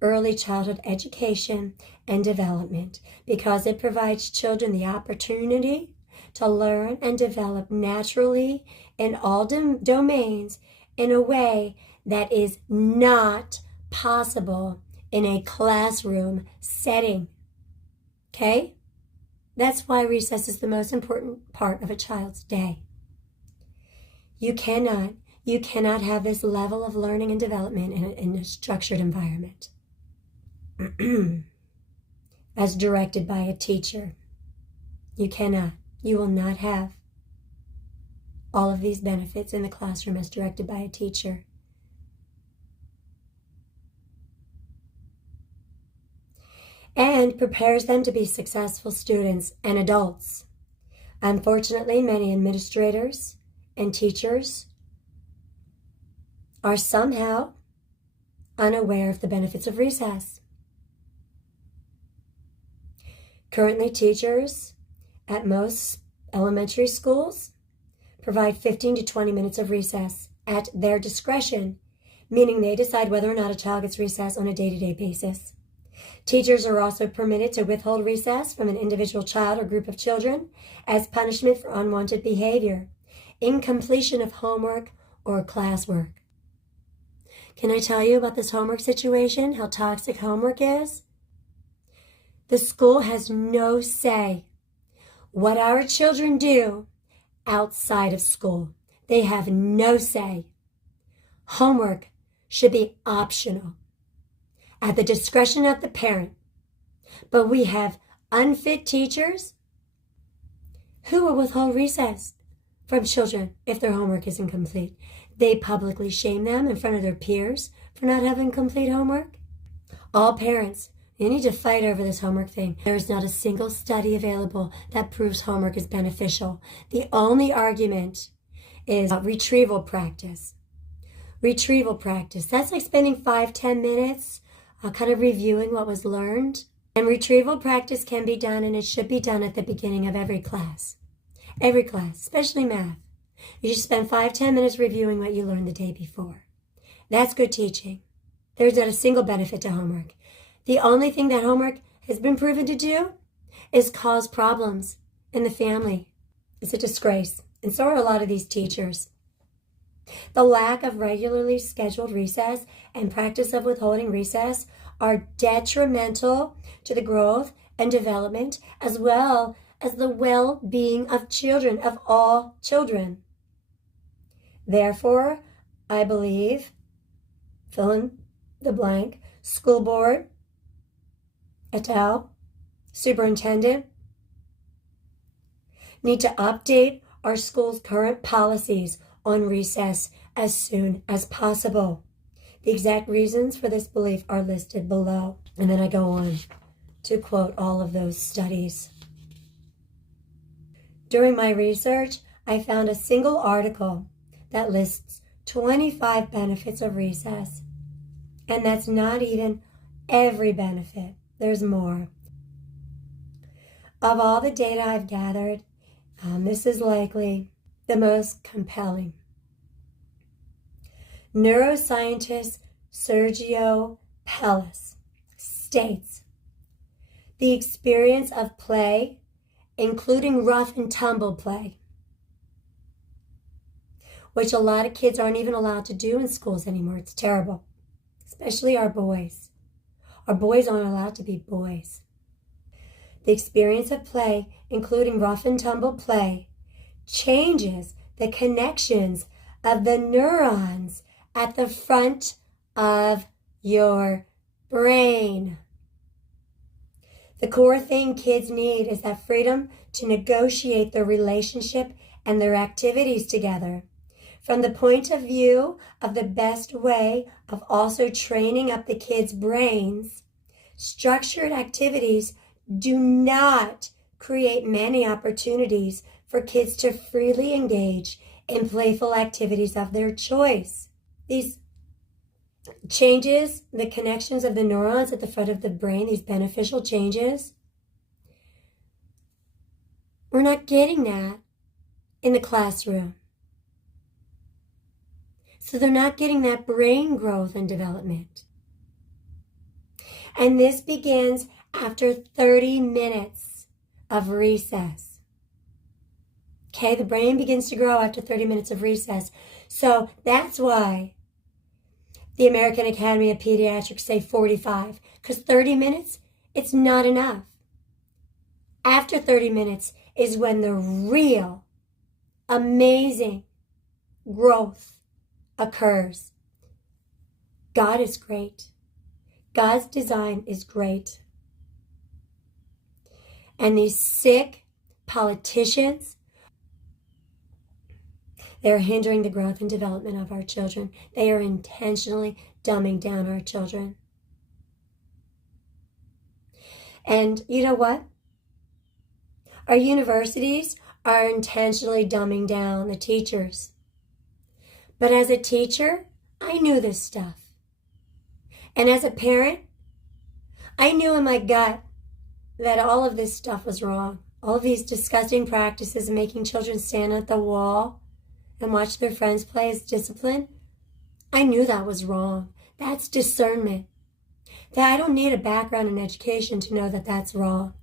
Early childhood education and development, because it provides children the opportunity to learn and develop naturally in all domains in a way that is not possible in a classroom setting. Okay? That's why recess is the most important part of a child's day. You cannot have this level of learning and development in a structured environment as directed by a teacher. You cannot. You will not have all of these benefits in the classroom as directed by a teacher. And prepares them to be successful students and adults. Unfortunately, many administrators and teachers are somehow unaware of the benefits of recess. Currently, teachers at most elementary schools provide 15 to 20 minutes of recess at their discretion, meaning they decide whether or not a child gets recess on a day-to-day basis. Teachers are also permitted to withhold recess from an individual child or group of children as punishment for unwanted behavior, incompletion of homework or classwork. Can I tell you about this homework situation, how toxic homework is? The school has no say what our children do outside of school. They have no say. Homework should be optional at the discretion of the parent. But we have unfit teachers who will withhold recess from children if their homework isn't complete. They publicly shame them in front of their peers for not having complete homework. All parents, you need to fight over this homework thing. There is not a single study available that proves homework is beneficial. The only argument is retrieval practice. Retrieval practice. That's like spending 5-10 minutes kind of reviewing what was learned. And retrieval practice can be done, and it should be done at the beginning of every class. Every class, especially math. You should spend 5-10 minutes reviewing what you learned the day before. That's good teaching. There's not a single benefit to homework. The only thing that homework has been proven to do is cause problems in the family. It's a disgrace. And so are a lot of these teachers. The lack of regularly scheduled recess and practice of withholding recess are detrimental to the growth and development as well as the well-being of children, of all children. Therefore, I believe, fill in the blank, school board, et al., superintendent, need to update our school's current policies on recess as soon as possible. The exact reasons for this belief are listed below. And then I go on to quote all of those studies. During my research, I found a single article that lists 25 benefits of recess. And that's not even every benefit. There's more. Of all the data I've gathered, this is likely the most compelling. Neuroscientist Sergio Pellis states, the experience of play, including rough and tumble play, which a lot of kids aren't even allowed to do in schools anymore. It's terrible, especially our boys. Our boys aren't allowed to be boys. The experience of play, including rough and tumble play, changes the connections of the neurons at the front of your brain. The core thing kids need is that freedom to negotiate their relationship and their activities together. From the point of view of the best way of also training up the kids' brains, structured activities do not create many opportunities for kids to freely engage in playful activities of their choice. These changes, the connections of the neurons at the front of the brain, these beneficial changes, we're not getting that in the classroom. So they're not getting that brain growth and development. And this begins after 30 minutes of recess. Okay, the brain begins to grow after 30 minutes of recess. So that's why the American Academy of Pediatrics say 45, because 30 minutes, it's not enough. After 30 minutes is when the real, amazing growth occurs. God is great. God's design is great. And these sick politicians, they're hindering the growth and development of our children. They are intentionally dumbing down our children. And you know what? Our universities are intentionally dumbing down the teachers. But as a teacher, I knew this stuff. And as a parent, I knew in my gut that all of this stuff was wrong. All of these disgusting practices of making children stand at the wall and watch their friends play as discipline, I knew that was wrong. That's discernment. That I don't need a background in education to know that that's wrong.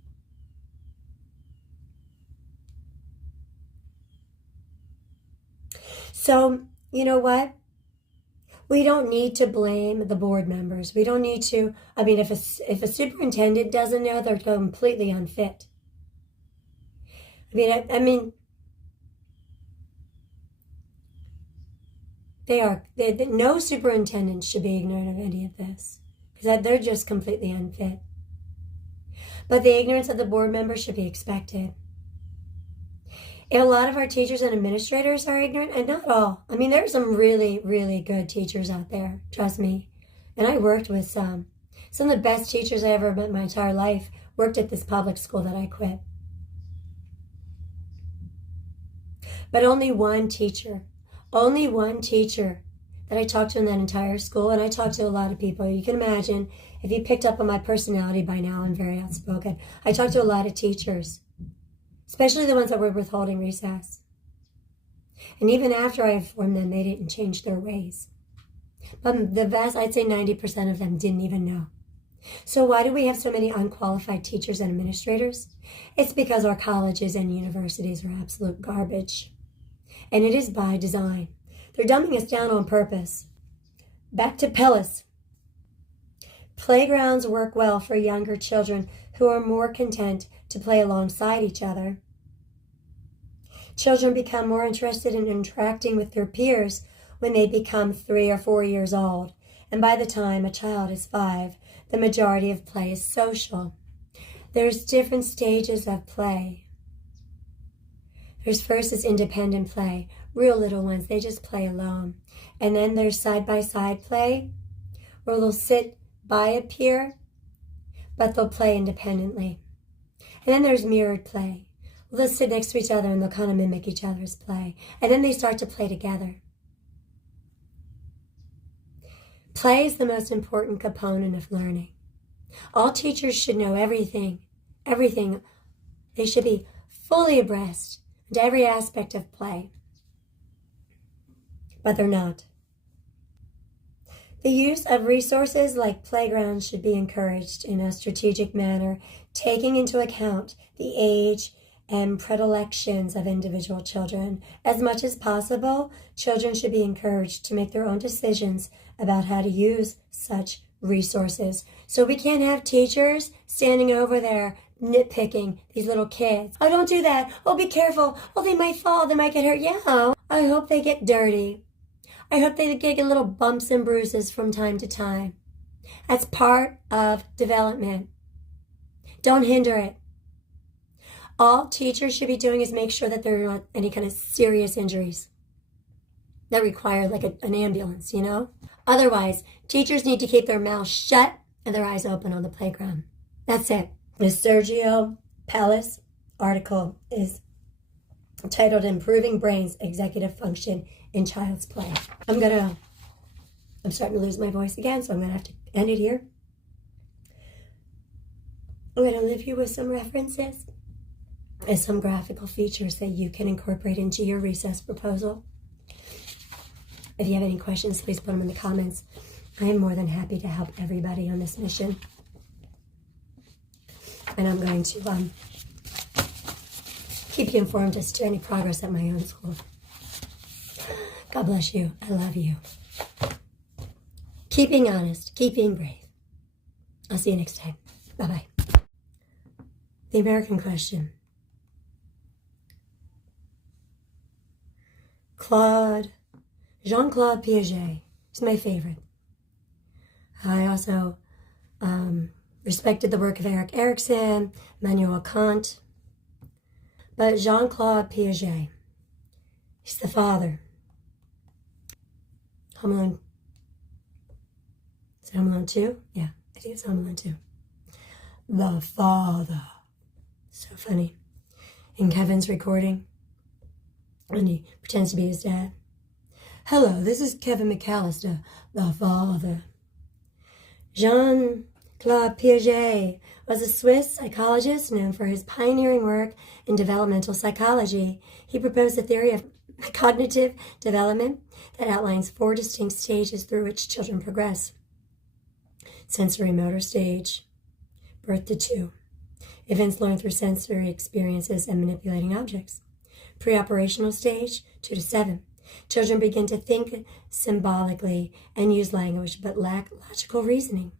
So, you know what? We don't need to blame the board members. We don't need to, if a superintendent doesn't know, they're completely unfit. No superintendent should be ignorant of any of this, because they're just completely unfit. But the ignorance of the board members should be expected. If a lot of our teachers and administrators are ignorant, and not all. There's some really, really good teachers out there, trust me. And I worked with some. Some of the best teachers I ever met in my entire life worked at this public school that I quit. But only one teacher that I talked to in that entire school, and I talked to a lot of people. You can imagine, if you picked up on my personality by now, I'm very outspoken. I talked to a lot of teachers, especially the ones that were withholding recess. And even after I informed them, they didn't change their ways. But I'd say 90% of them didn't even know. So why do we have so many unqualified teachers and administrators? It's because our colleges and universities are absolute garbage. And it is by design. They're dumbing us down on purpose. Back to Pellis. Playgrounds work well for younger children who are more content to play alongside each other. Children become more interested in interacting with their peers when they become 3 or 4 years old. And by the time a child is 5, the majority of play is social. There's different stages of play. There's first is independent play. Real little ones, they just play alone. And then there's side-by-side play, where they'll sit by a peer, but they'll play independently. And then there's mirrored play. They'll sit next to each other and they'll kind of mimic each other's play. And then they start to play together. Play is the most important component of learning. All teachers should know everything. They should be fully abreast into every aspect of play. But they're not. The use of resources like playgrounds should be encouraged in a strategic manner, taking into account the age and predilections of individual children. As much as possible, children should be encouraged to make their own decisions about how to use such resources. So we can't have teachers standing over there nitpicking these little kids. Oh, don't do that. Oh, be careful. Oh, they might fall. They might get hurt. Yeah, I hope they get dirty. I hope they get little bumps and bruises from time to time. That's part of development. Don't hinder it. All teachers should be doing is make sure that there are not any kind of serious injuries that require like an ambulance, you know? Otherwise, teachers need to keep their mouths shut and their eyes open on the playground. That's it. The Sergio Pellis article is titled Improving Brain's Executive Function in Child's Play. I'm starting to lose my voice again, so I'm going to have to end it here. I'm going to leave you with some references and some graphical features that you can incorporate into your recess proposal. If you have any questions, please put them in the comments. I am more than happy to help everybody on this mission. And I'm going to keep you informed as to any progress at my own school. God bless you. I love you. Keep being honest. Keep being brave. I'll see you next time. Bye-bye. The American question. Jean-Claude Piaget is my favorite. I also respected the work of Erik Erikson, Immanuel Kant. But Jean-Claude Piaget, he's the father. Home Alone. Is it Home Alone 2? Yeah, I think it's Home Alone 2. The father. So funny. In Kevin's recording, and he pretends to be his dad. Hello, this is Kevin McAllister, the father. Jean-Claude Piaget was a Swiss psychologist known for his pioneering work in developmental psychology. He proposed a theory of cognitive development that outlines 4 distinct stages through which children progress. Sensory motor stage, birth to 2. Events learned through sensory experiences and manipulating objects. Pre-operational stage, 2 to 7. Children begin to think symbolically and use language but lack logical reasoning.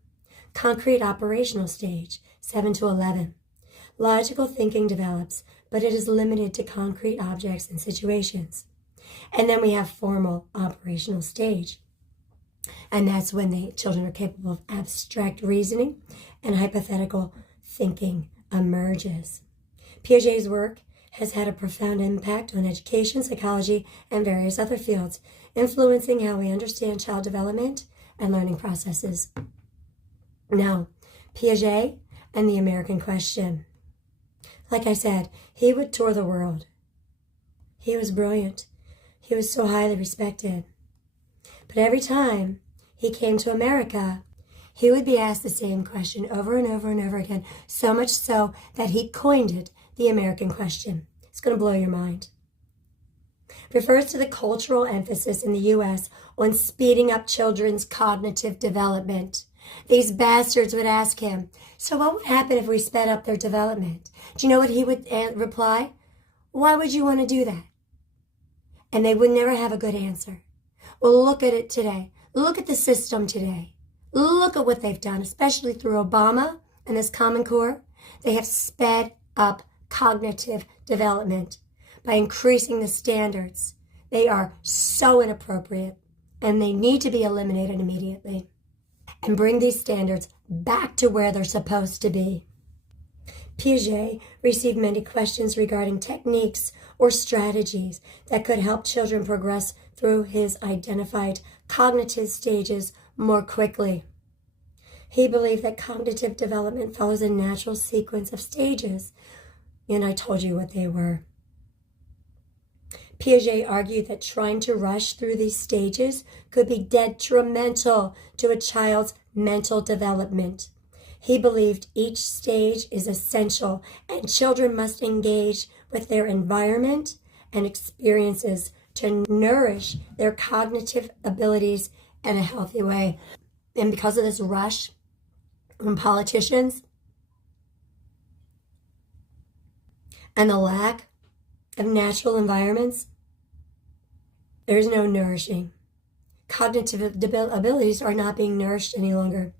Concrete operational stage, 7 to 11. Logical thinking develops, but it is limited to concrete objects and situations. And then we have formal operational stage. And that's when the children are capable of abstract reasoning and hypothetical thinking emerges. Piaget's work has had a profound impact on education, psychology, and various other fields, influencing how we understand child development and learning processes. Now, Piaget and the American question. Like I said, he would tour the world. He was brilliant. He was so highly respected. But every time he came to America, he would be asked the same question over and over and over again, so much so that he coined it, the American question. It's going to blow your mind. It refers to the cultural emphasis in the U.S. on speeding up children's cognitive development. These bastards would ask him, so what would happen if we sped up their development? Do you know what he would reply? Why would you want to do that? And they would never have a good answer. Well, look at it today. Look at the system today. Look at what they've done, especially through Obama and this Common Core. They have sped up cognitive development by increasing the standards. They are so inappropriate, and they need to be eliminated immediately and bring these standards back to where they're supposed to be. Piaget received many questions regarding techniques or strategies that could help children progress through his identified cognitive stages more quickly. He believed that cognitive development follows a natural sequence of stages, and I told you what they were. Piaget argued that trying to rush through these stages could be detrimental to a child's mental development. He believed each stage is essential and children must engage with their environment and experiences to nourish their cognitive abilities in a healthy way. And because of this rush from politicians and the lack of natural environments, there's no nourishing. Cognitive abilities are not being nourished any longer,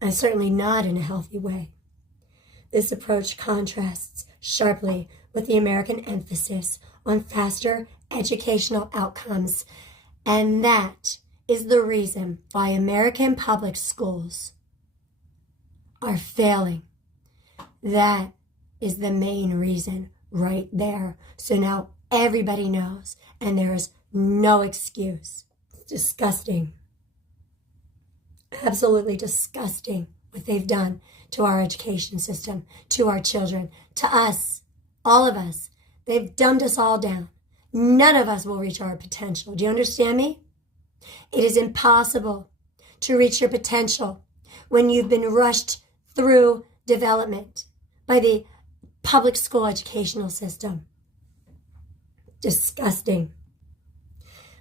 and certainly not in a healthy way. This approach contrasts sharply with the American emphasis on faster educational outcomes, and that is the reason why American public schools are failing. That is the main reason right there. So now everybody knows, and there is no excuse. It's disgusting. Absolutely disgusting what they've done to our education system, to our children, to us, all of us. They've dumbed us all down. None of us will reach our potential. Do you understand me? It is impossible to reach your potential when you've been rushed through development by the public school educational system. Disgusting.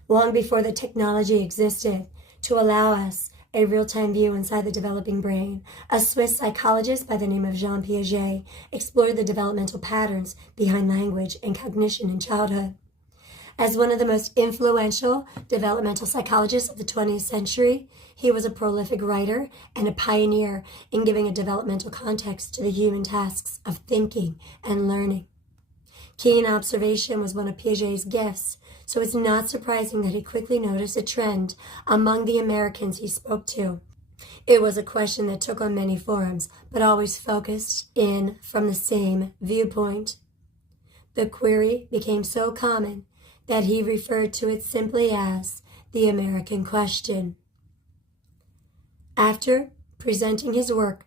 Long before the technology existed to allow us a real-time view inside the developing brain, a Swiss psychologist by the name of Jean Piaget explored the developmental patterns behind language and cognition in childhood. As one of the most influential developmental psychologists of the 20th century, he was a prolific writer and a pioneer in giving a developmental context to the human tasks of thinking and learning. Keen observation was one of Piaget's gifts, so it's not surprising that he quickly noticed a trend among the Americans he spoke to. It was a question that took on many forms, but always focused in from the same viewpoint. The query became so common that he referred to it simply as the American question. After presenting his work,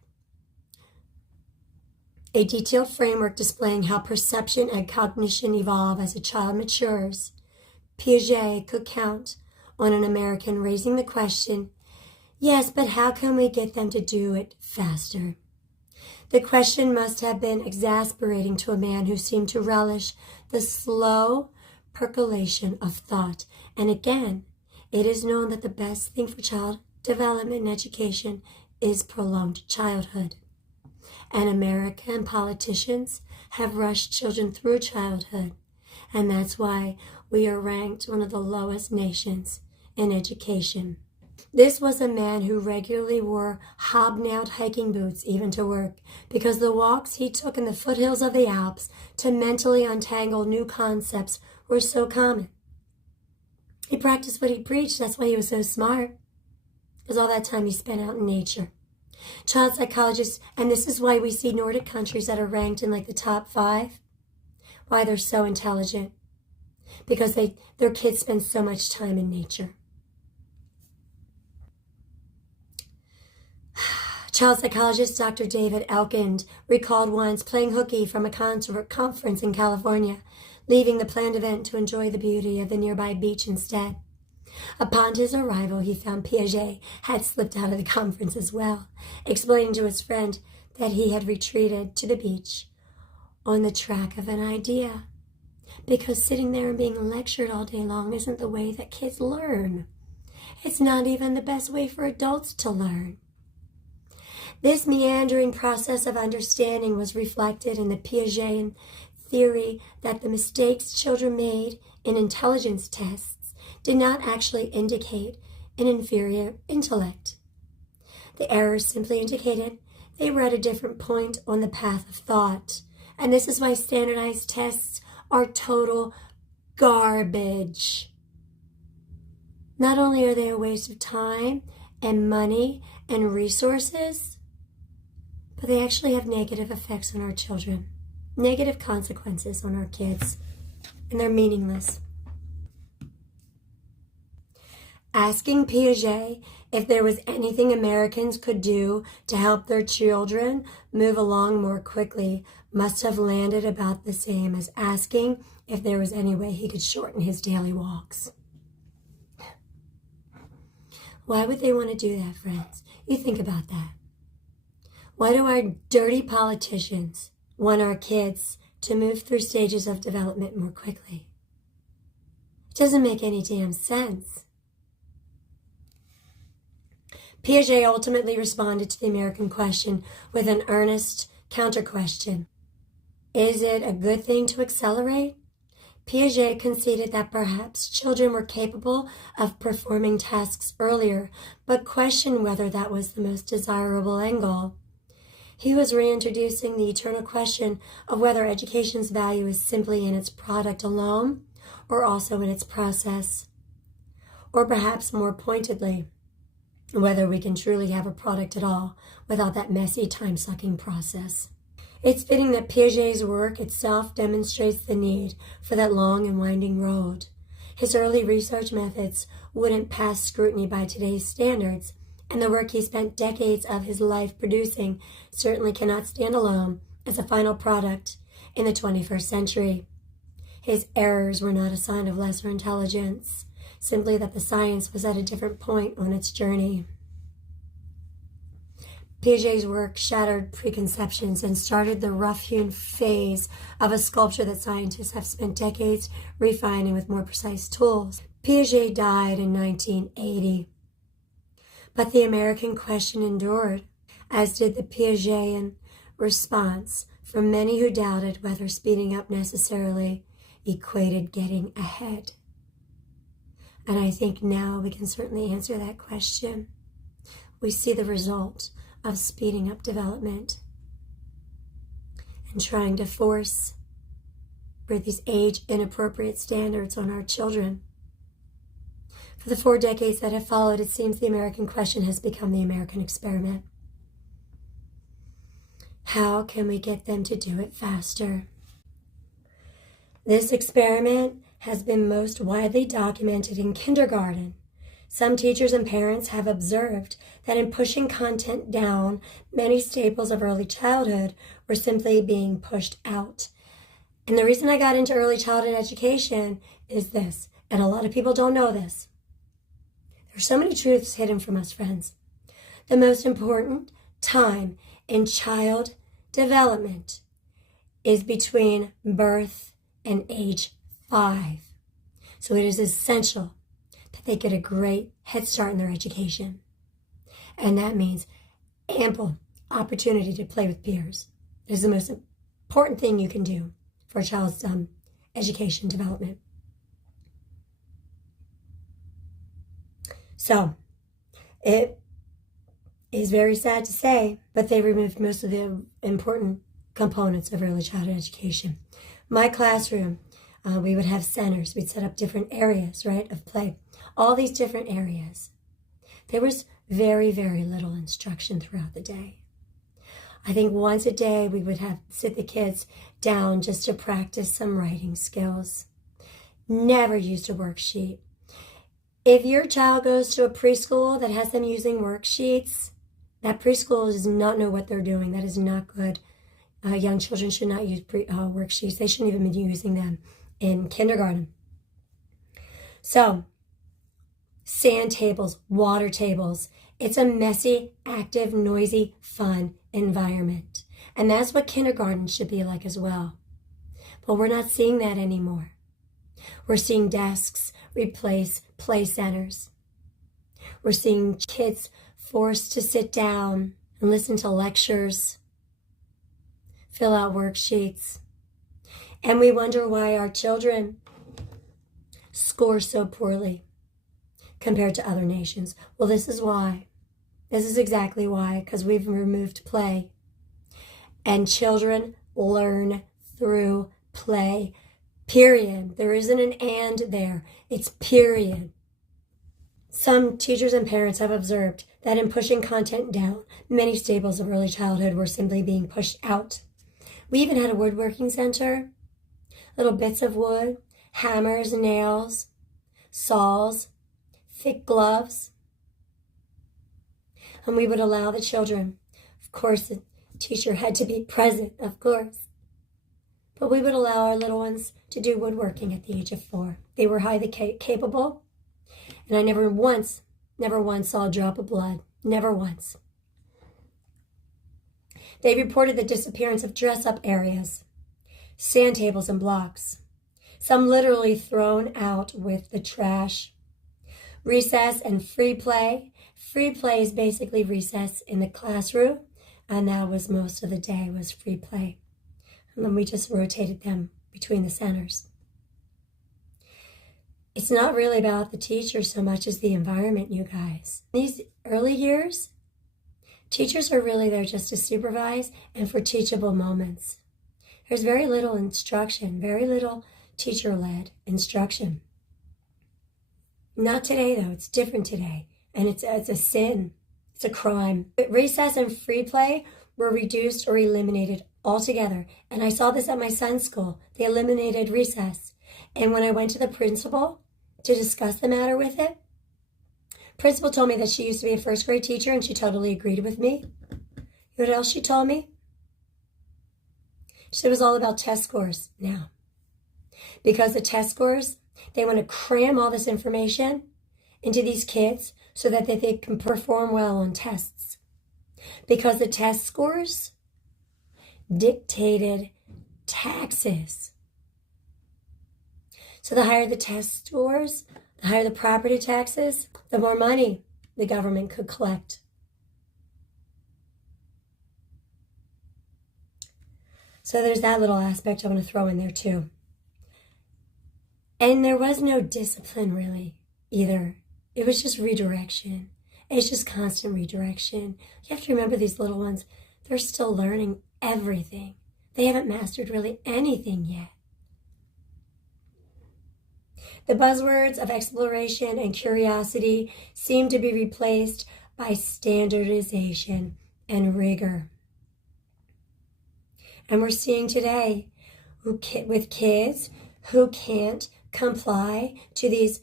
a detailed framework displaying how perception and cognition evolve as a child matures, Piaget could count on an American raising the question, yes, but how can we get them to do it faster? The question must have been exasperating to a man who seemed to relish the slow percolation of thought. And again, it is known that the best thing for child development and education is prolonged childhood. And American politicians have rushed children through childhood. And that's why we are ranked one of the lowest nations in education. This was a man who regularly wore hobnailed hiking boots even to work, because the walks he took in the foothills of the Alps to mentally untangle new concepts were so common. He practiced what he preached. That's why he was so smart, because all that time he spent out in nature. Child psychologists, and this is why we see Nordic countries that are ranked in like the top 5, why they're so intelligent, because their kids spend so much time in nature. Child psychologist Dr. David Elkind recalled once playing hooky from a conference in California, leaving the planned event to enjoy the beauty of the nearby beach instead. Upon his arrival, he found Piaget had slipped out of the conference as well, explaining to his friend that he had retreated to the beach on the track of an idea, because sitting there and being lectured all day long isn't the way that kids learn. It's not even the best way for adults to learn. This meandering process of understanding was reflected in the Piagetian theory that the mistakes children made in intelligence tests did not actually indicate an inferior intellect. The errors simply indicated they were at a different point on the path of thought, and this is why standardized tests are total garbage. Not only are they a waste of time and money and resources, but they actually have negative effects on our children, negative consequences on our kids, and they're meaningless. Asking Piaget if there was anything Americans could do to help their children move along more quickly must have landed about the same as asking if there was any way he could shorten his daily walks. Why would they want to do that, friends? You think about that. Why do our dirty politicians want our kids to move through stages of development more quickly? It doesn't make any damn sense. Piaget ultimately responded to the American question with an earnest counter-question. Is it a good thing to accelerate? Piaget conceded that perhaps children were capable of performing tasks earlier, but questioned whether that was the most desirable end goal. He was reintroducing the eternal question of whether education's value is simply in its product alone, or also in its process. Or perhaps more pointedly, whether we can truly have a product at all without that messy, time-sucking process. It's fitting that Piaget's work itself demonstrates the need for that long and winding road. His early research methods wouldn't pass scrutiny by today's standards, and the work he spent decades of his life producing certainly cannot stand alone as a final product in the 21st century. His errors were not a sign of lesser intelligence, simply that the science was at a different point on its journey. Piaget's work shattered preconceptions and started the rough-hewn phase of a sculpture that scientists have spent decades refining with more precise tools. Piaget died in 1980, but the American question endured, as did the Piagetian response from many who doubted whether speeding up necessarily equated getting ahead. And I think now we can certainly answer that question. We see the result of speeding up development and trying to force these age-inappropriate standards on our children. For the 4 decades that have followed, it seems the American question has become the American experiment. How can we get them to do it faster? This experiment has been most widely documented in kindergarten. Some teachers and parents have observed that in pushing content down, many staples of early childhood were simply being pushed out. And the reason I got into early childhood education is this, and a lot of people don't know this. There's so many truths hidden from us, friends. The most important time in child development is between birth and age 5. So it is essential that they get a great head start in their education. And that means ample opportunity to play with peers. It is the most important thing you can do for a child's education development. So, it is very sad to say, but they removed most of the important components of early childhood education. My classroom, we would have centers. We'd set up different areas, right, of play. All these different areas. There was very, very little instruction throughout the day. I think once a day we would sit the kids down just to practice some writing skills. Never used a worksheet. If your child goes to a preschool that has them using worksheets, that preschool does not know what they're doing. That is not good. Young children should not use worksheets. They shouldn't even be using them in kindergarten. So, sand tables, water tables. It's a messy, active, noisy, fun environment. And that's what kindergarten should be like as well. But we're not seeing that anymore. We're seeing desks replace play centers. We're seeing kids forced to sit down and listen to lectures, fill out worksheets. And we wonder why our children score so poorly compared to other nations. Well, this is why. This is exactly why, because we've removed play. And children learn through play, period. There isn't an and there. It's period. Some teachers and parents have observed that in pushing content down, many staples of early childhood were simply being pushed out. We even had a woodworking center, little bits of wood, hammers, nails, saws, thick gloves. And we would allow the children, of course, the teacher had to be present, of course. But we would allow our little ones to do woodworking at the age of 4. They were highly capable. And I never once saw a drop of blood. Never once. They reported the disappearance of dress-up areas, sand tables and blocks, some literally thrown out with the trash. Recess and free play. Free play is basically recess in the classroom, and that was most of the day was free play. And then we just rotated them between the centers. It's not really about the teacher so much as the environment, you guys. These early years, teachers are really there just to supervise and for teachable moments. There's very little instruction, very little teacher-led instruction. Not today, though. It's different today. And it's a sin. It's a crime. But recess and free play were reduced or eliminated altogether. And I saw this at my son's school. They eliminated recess. And when I went to the principal to discuss the matter with it, principal told me that she used to be a first grade teacher and she totally agreed with me. You know what else she told me? She said it was all about test scores now. Because the test scores, they want to cram all this information into these kids so that they can perform well on tests. Because the test scores dictated taxes. So the higher the test scores, the higher the property taxes, the more money the government could collect. So there's that little aspect I want to throw in there too. And there was no discipline really either. It was just redirection. It's just constant redirection. You have to remember these little ones, they're still learning everything. They haven't mastered really anything yet. The buzzwords of exploration and curiosity seem to be replaced by standardization and rigor. And we're seeing today with kids who can't comply to these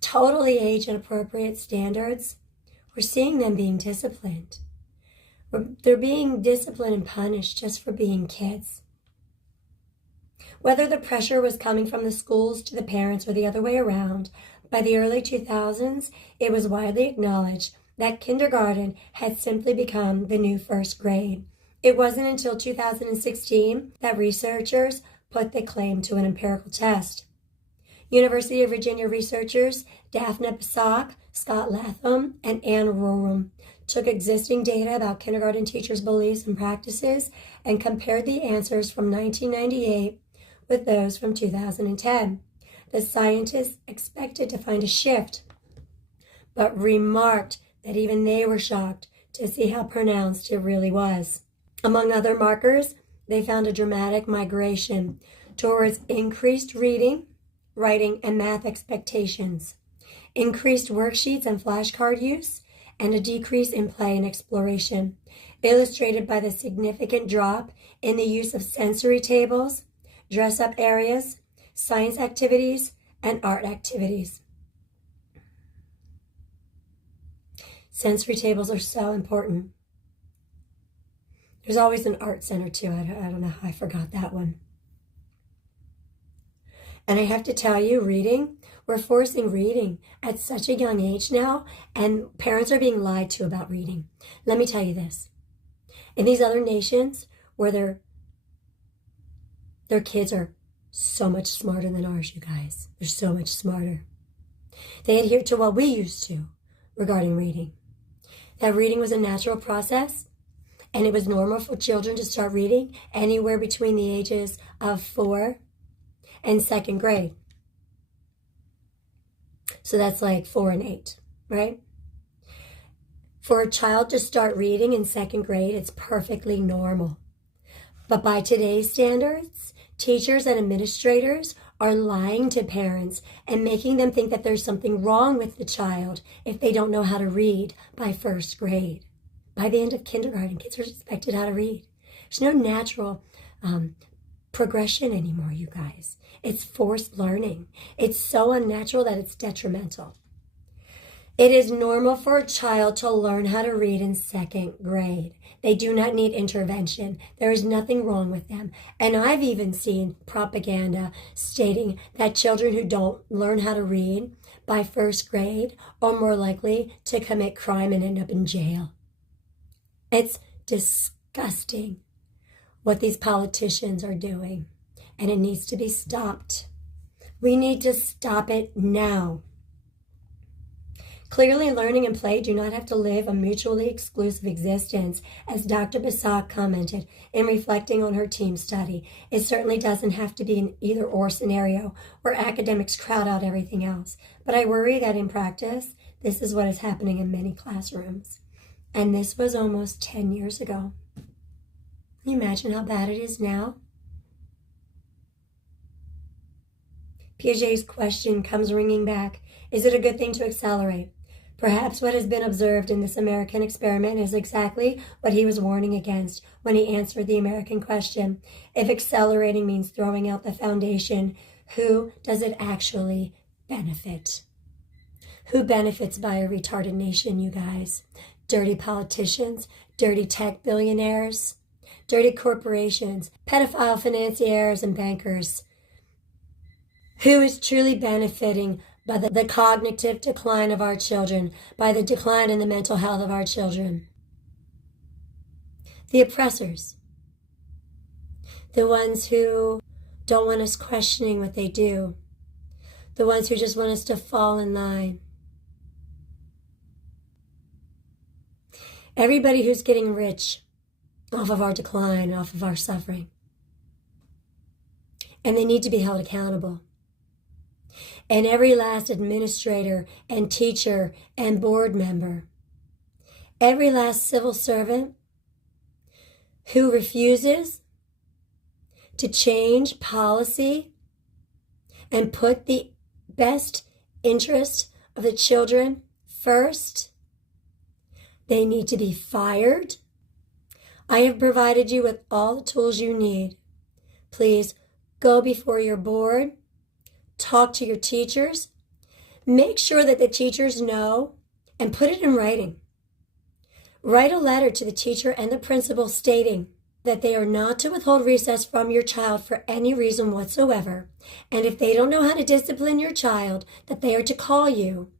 totally age inappropriate standards, we're seeing them being disciplined. They're being disciplined and punished just for being kids. Whether the pressure was coming from the schools to the parents or the other way around, by the early 2000s, it was widely acknowledged that kindergarten had simply become the new first grade. It wasn't until 2016 that researchers put the claim to an empirical test. University of Virginia researchers Daphne Basak, Scott Latham, and Ann Rorum took existing data about kindergarten teachers' beliefs and practices and compared the answers from 1998 with those from 2010. The scientists expected to find a shift, but remarked that even they were shocked to see how pronounced it really was. Among other markers, they found a dramatic migration towards increased reading, writing, and math expectations, increased worksheets and flashcard use, and a decrease in play and exploration, illustrated by the significant drop in the use of sensory tables, dress-up areas, science activities, and art activities. Sensory tables are so important. There's always an art center too. I don't know how I forgot that one. And I have to tell you, reading, we're forcing reading at such a young age now, and parents are being lied to about reading. Let me tell you this. In these other nations where their kids are so much smarter than ours, you guys. They're so much smarter. They adhere to what we used to, regarding reading. That reading was a natural process, and it was normal for children to start reading anywhere between the ages of 4 and second grade. So that's like 4 and 8, right? For a child to start reading in second grade, it's perfectly normal. But by today's standards, teachers and administrators are lying to parents and making them think that there's something wrong with the child if they don't know how to read by first grade. By the end of kindergarten, kids are expected how to read. There's no natural progression anymore, you guys. It's forced learning. It's so unnatural that it's detrimental. It is normal for a child to learn how to read in second grade. They do not need intervention. There is nothing wrong with them. And I've even seen propaganda stating that children who don't learn how to read by first grade are more likely to commit crime and end up in jail. It's disgusting what these politicians are doing, and it needs to be stopped. We need to stop it now. Clearly, learning and play do not have to live a mutually exclusive existence, as Dr. Basak commented in reflecting on her team study. It certainly doesn't have to be an either-or scenario where academics crowd out everything else. But I worry that in practice, this is what is happening in many classrooms. And this was almost 10 years ago. Can you imagine how bad it is now? Piaget's question comes ringing back. Is it a good thing to accelerate? Perhaps what has been observed in this American experiment is exactly what he was warning against when he answered the American question. If accelerating means throwing out the foundation, who does it actually benefit? Who benefits by a retarded nation, you guys? Dirty politicians, dirty tech billionaires, dirty corporations, pedophile financiers and bankers. Who is truly benefiting by the cognitive decline of our children, by the decline in the mental health of our children? The oppressors. The ones who don't want us questioning what they do. The ones who just want us to fall in line. Everybody who's getting rich off of our decline, off of our suffering. And they need to be held accountable. And every last administrator and teacher and board member, every last civil servant who refuses to change policy and put the best interest of the children first, they need to be fired. I have provided you with all the tools you need. Please go before your board. Talk to your teachers. Make sure that the teachers know and put it in writing. Write a letter to the teacher and the principal stating that they are not to withhold recess from your child for any reason whatsoever. And if they don't know how to discipline your child, that they are to call you.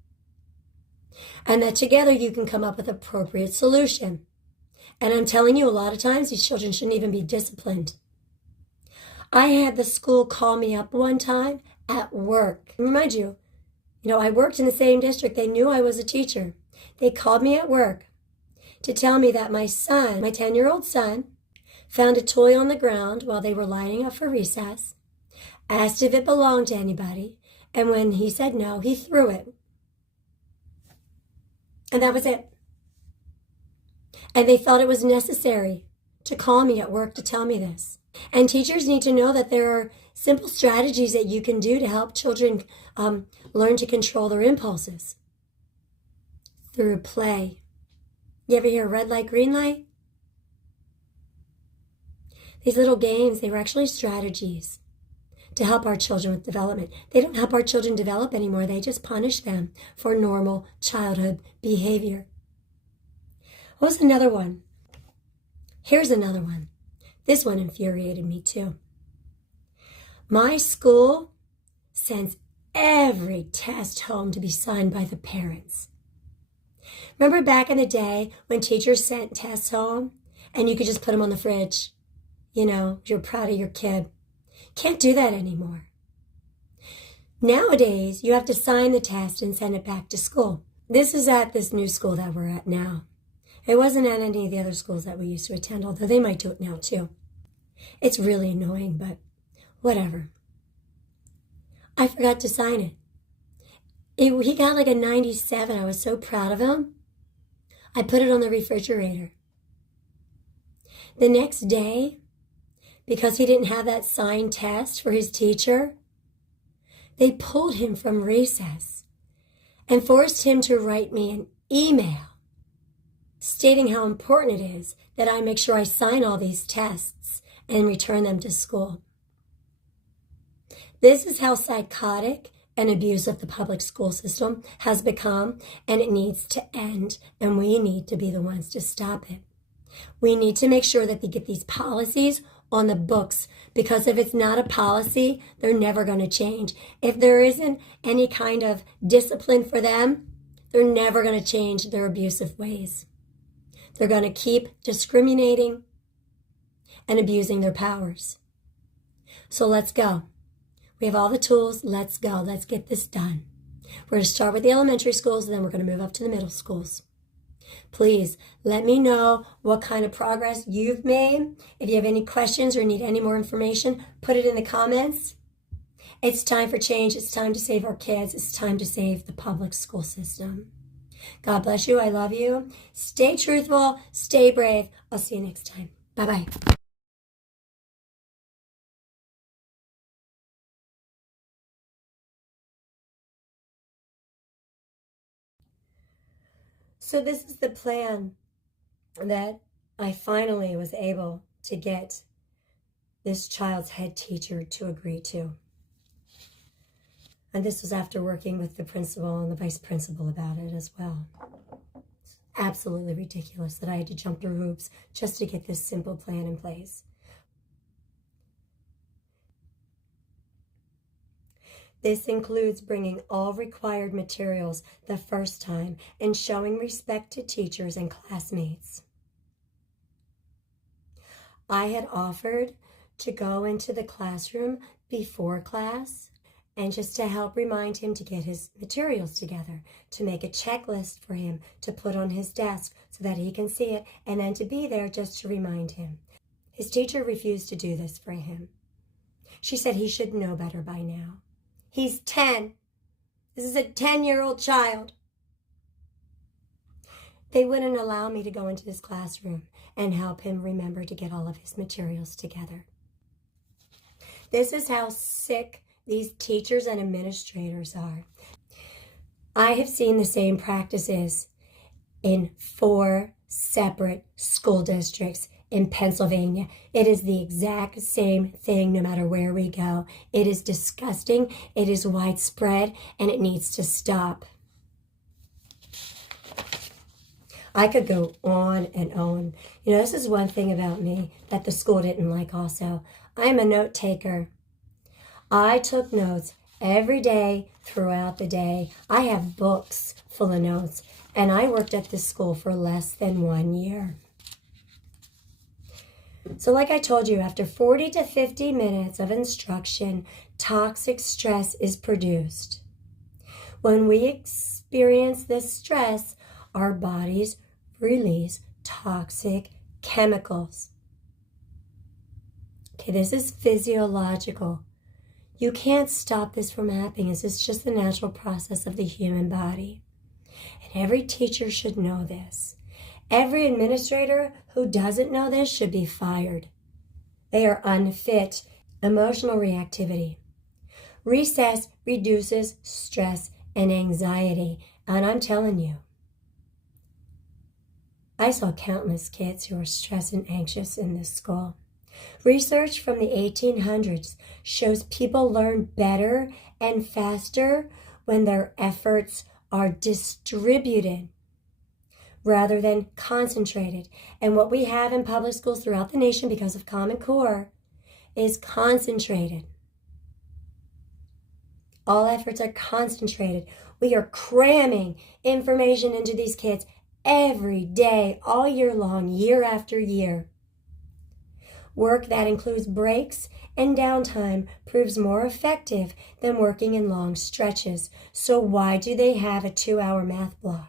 And that together you can come up with an appropriate solution. And I'm telling you, a lot of times these children shouldn't even be disciplined. I had the school call me up one time at work. Remind you, I worked in the same district. They knew I was a teacher. They called me at work to tell me that my son, my 10-year-old son, found a toy on the ground while they were lining up for recess, asked if it belonged to anybody, and when he said no, he threw it. And that was it. And they felt it was necessary to call me at work to tell me this. And teachers need to know that there are simple strategies that you can do to help children learn to control their impulses through play. You ever hear red light, green light? These little games, they were actually strategies to help our children with development. They don't help our children develop anymore. They just punish them for normal childhood behavior. What was another one? Here's another one. This one infuriated me too. My school sends every test home to be signed by the parents. Remember back in the day when teachers sent tests home and you could just put them on the fridge? You're proud of your kid. Can't do that anymore. Nowadays, you have to sign the test and send it back to school. This is at this new school that we're at now. It wasn't at any of the other schools that we used to attend, although they might do it now too. It's really annoying, but whatever. I forgot to sign it. He got like a 97. I was so proud of him. I put it on the refrigerator. The next day, because he didn't have that signed test for his teacher, they pulled him from recess and forced him to write me an email stating how important it is that I make sure I sign all these tests and return them to school. This is how psychotic and abusive the public school system has become, and it needs to end, and we need to be the ones to stop it. We need to make sure that they get these policies on the books, because if it's not a policy, they're never going to change. If there isn't any kind of discipline for them, they're never going to change their abusive ways. They're going to keep discriminating and abusing their powers. So let's go. We have all the tools. Let's go. Let's get this done. We're going to start with the elementary schools, and then we're going to move up to the middle schools. Please let me know what kind of progress you've made. If you have any questions or need any more information, put it in the comments. It's time for change. It's time to save our kids. It's time to save the public school system. God bless you. I love you. Stay truthful. Stay brave. I'll see you next time. Bye-bye. So this is the plan that I finally was able to get this child's head teacher to agree to. And this was after working with the principal and the vice principal about it as well. It's absolutely ridiculous that I had to jump through hoops just to get this simple plan in place. This includes bringing all required materials the first time and showing respect to teachers and classmates. I had offered to go into the classroom before class and just to help remind him to get his materials together, to make a checklist for him to put on his desk so that he can see it, and then to be there just to remind him. His teacher refused to do this for him. She said he should know better by now. He's 10. This is a 10-year-old child. They wouldn't allow me to go into this classroom and help him remember to get all of his materials together. This is how sick these teachers and administrators are. I have seen the same practices in 4 separate school districts in Pennsylvania. It is the exact same thing no matter where we go. It is disgusting, it is widespread, and it needs to stop. I could go on and on. You know, this is one thing about me that the school didn't like also. I'm a note taker. I took notes every day throughout the day. I have books full of notes, and I worked at this school for less than 1 year. So like I told you, after 40 to 50 minutes of instruction, toxic stress is produced. When we experience this stress, our bodies release toxic chemicals. Okay, this is physiological. You can't stop this from happening. This is just the natural process of the human body. And every teacher should know this. Every administrator who doesn't know this should be fired. They are unfit. Emotional reactivity. Recess reduces stress and anxiety. And I'm telling you, I saw countless kids who were stressed and anxious in this school. Research from the 1800s shows people learn better and faster when their efforts are distributed rather than concentrated. And what we have in public schools throughout the nation because of Common Core is concentrated. All efforts are concentrated. We are cramming information into these kids every day, all year long, year after year. Work that includes breaks and downtime proves more effective than working in long stretches. So why do they have a 2-hour math block?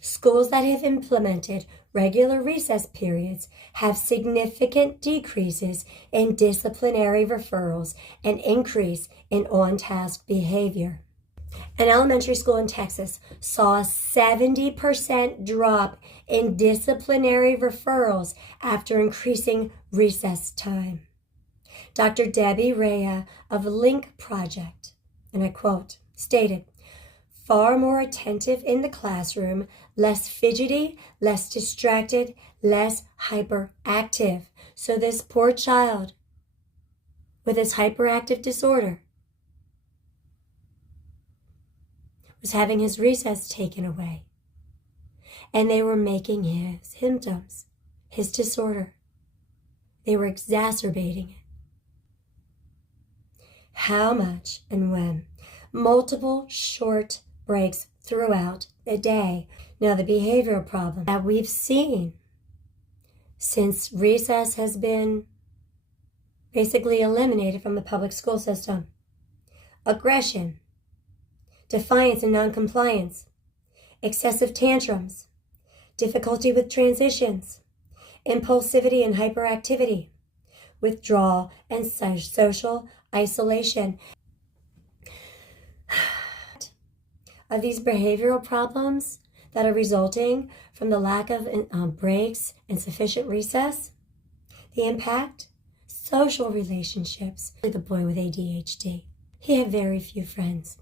Schools that have implemented regular recess periods have significant decreases in disciplinary referrals and increase in on-task behavior. An elementary school in Texas saw a 70% drop in disciplinary referrals after increasing recess time. Dr. Debbie Rea of Link Project, and I quote, stated, "Far more attentive in the classroom, less fidgety, less distracted, less hyperactive." So this poor child with his hyperactive disorder was having his recess taken away. And they were making his symptoms, his disorder. They were exacerbating it. How much and when? Multiple short breaks throughout the day. Now, the behavioral problem that we've seen since recess has been basically eliminated from the public school system: aggression, defiance and noncompliance, excessive tantrums, difficulty with transitions, impulsivity and hyperactivity, withdrawal and social isolation. Of these behavioral problems that are resulting from the lack of breaks and sufficient recess, the impact, social relationships. The boy with ADHD, he had very few friends.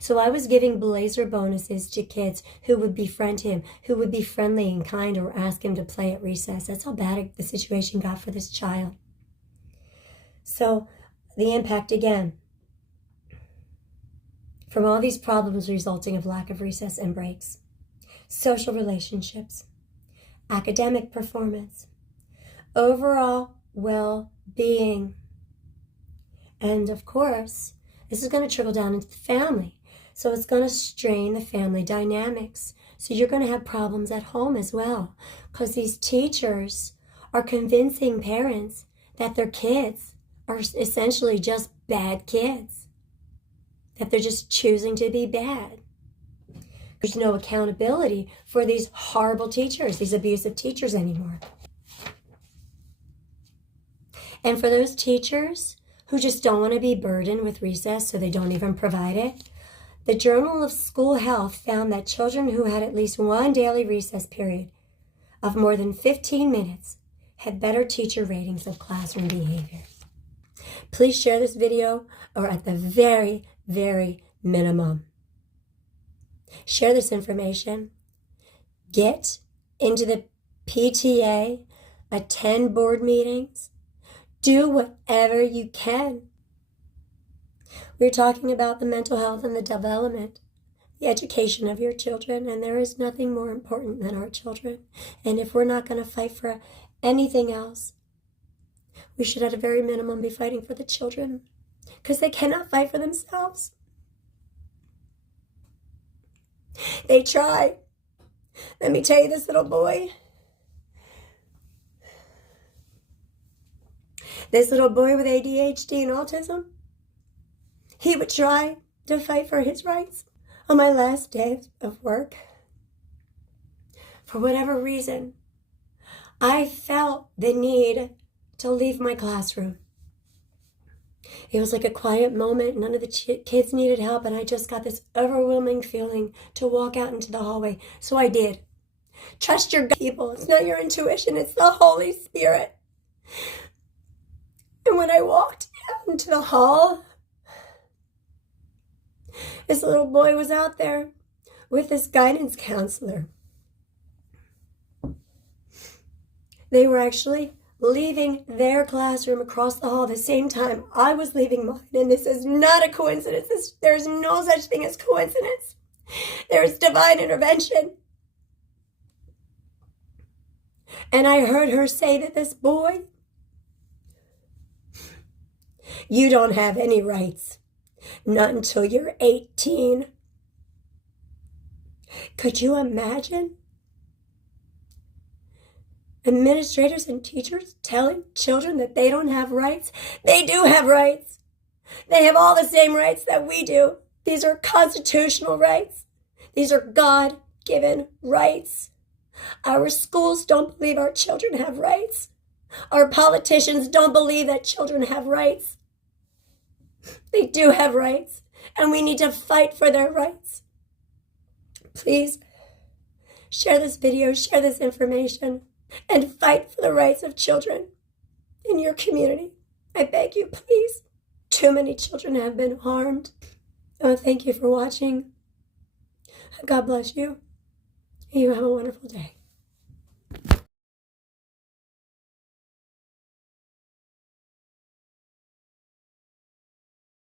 So I was giving blazer bonuses to kids who would befriend him, who would be friendly and kind or ask him to play at recess. That's how bad the situation got for this child. So the impact again, from all these problems resulting of lack of recess and breaks: social relationships, academic performance, overall well-being. And of course, this is going to trickle down into the family. So it's going to strain the family dynamics. So you're going to have problems at home as well, because these teachers are convincing parents that their kids are essentially just bad kids, that they're just choosing to be bad. There's no accountability for these horrible teachers, these abusive teachers anymore. And for those teachers who just don't want to be burdened with recess, so they don't even provide it, the Journal of School Health found that children who had at least one daily recess period of more than 15 minutes had better teacher ratings of classroom behavior. Please share this video, or at the very, very minimum, share this information. Get into the PTA, attend board meetings, do whatever you can. We're talking about the mental health and the development, the education of your children, and there is nothing more important than our children. And if we're not going to fight for anything else, we should at a very minimum be fighting for the children, because they cannot fight for themselves. They try. Let me tell you, this little boy with ADHD and autism, he would try to fight for his rights. On my last day of work, for whatever reason, I felt the need to leave my classroom. It was like a quiet moment. None of the kids needed help, and I just got this overwhelming feeling to walk out into the hallway. So I did. Trust your gut, people. It's not your intuition. It's the Holy Spirit. And when I walked out into the hall, this little boy was out there with this guidance counselor. They were actually leaving their classroom across the hall the same time I was leaving mine. And this is not a coincidence. There's no such thing as coincidence. There is divine intervention. And I heard her say to this boy, "You don't have any rights. Not until you're 18. Could you imagine administrators and teachers telling children that they don't have rights? They do have rights. They have all the same rights that we do. These are constitutional rights. These are God-given rights. Our schools don't believe our children have rights. Our politicians don't believe that children have rights. They do have rights, and we need to fight for their rights. Please share this video, share this information, and fight for the rights of children in your community. I beg you, please. Too many children have been harmed. Oh, thank you for watching. God bless you. You have a wonderful day.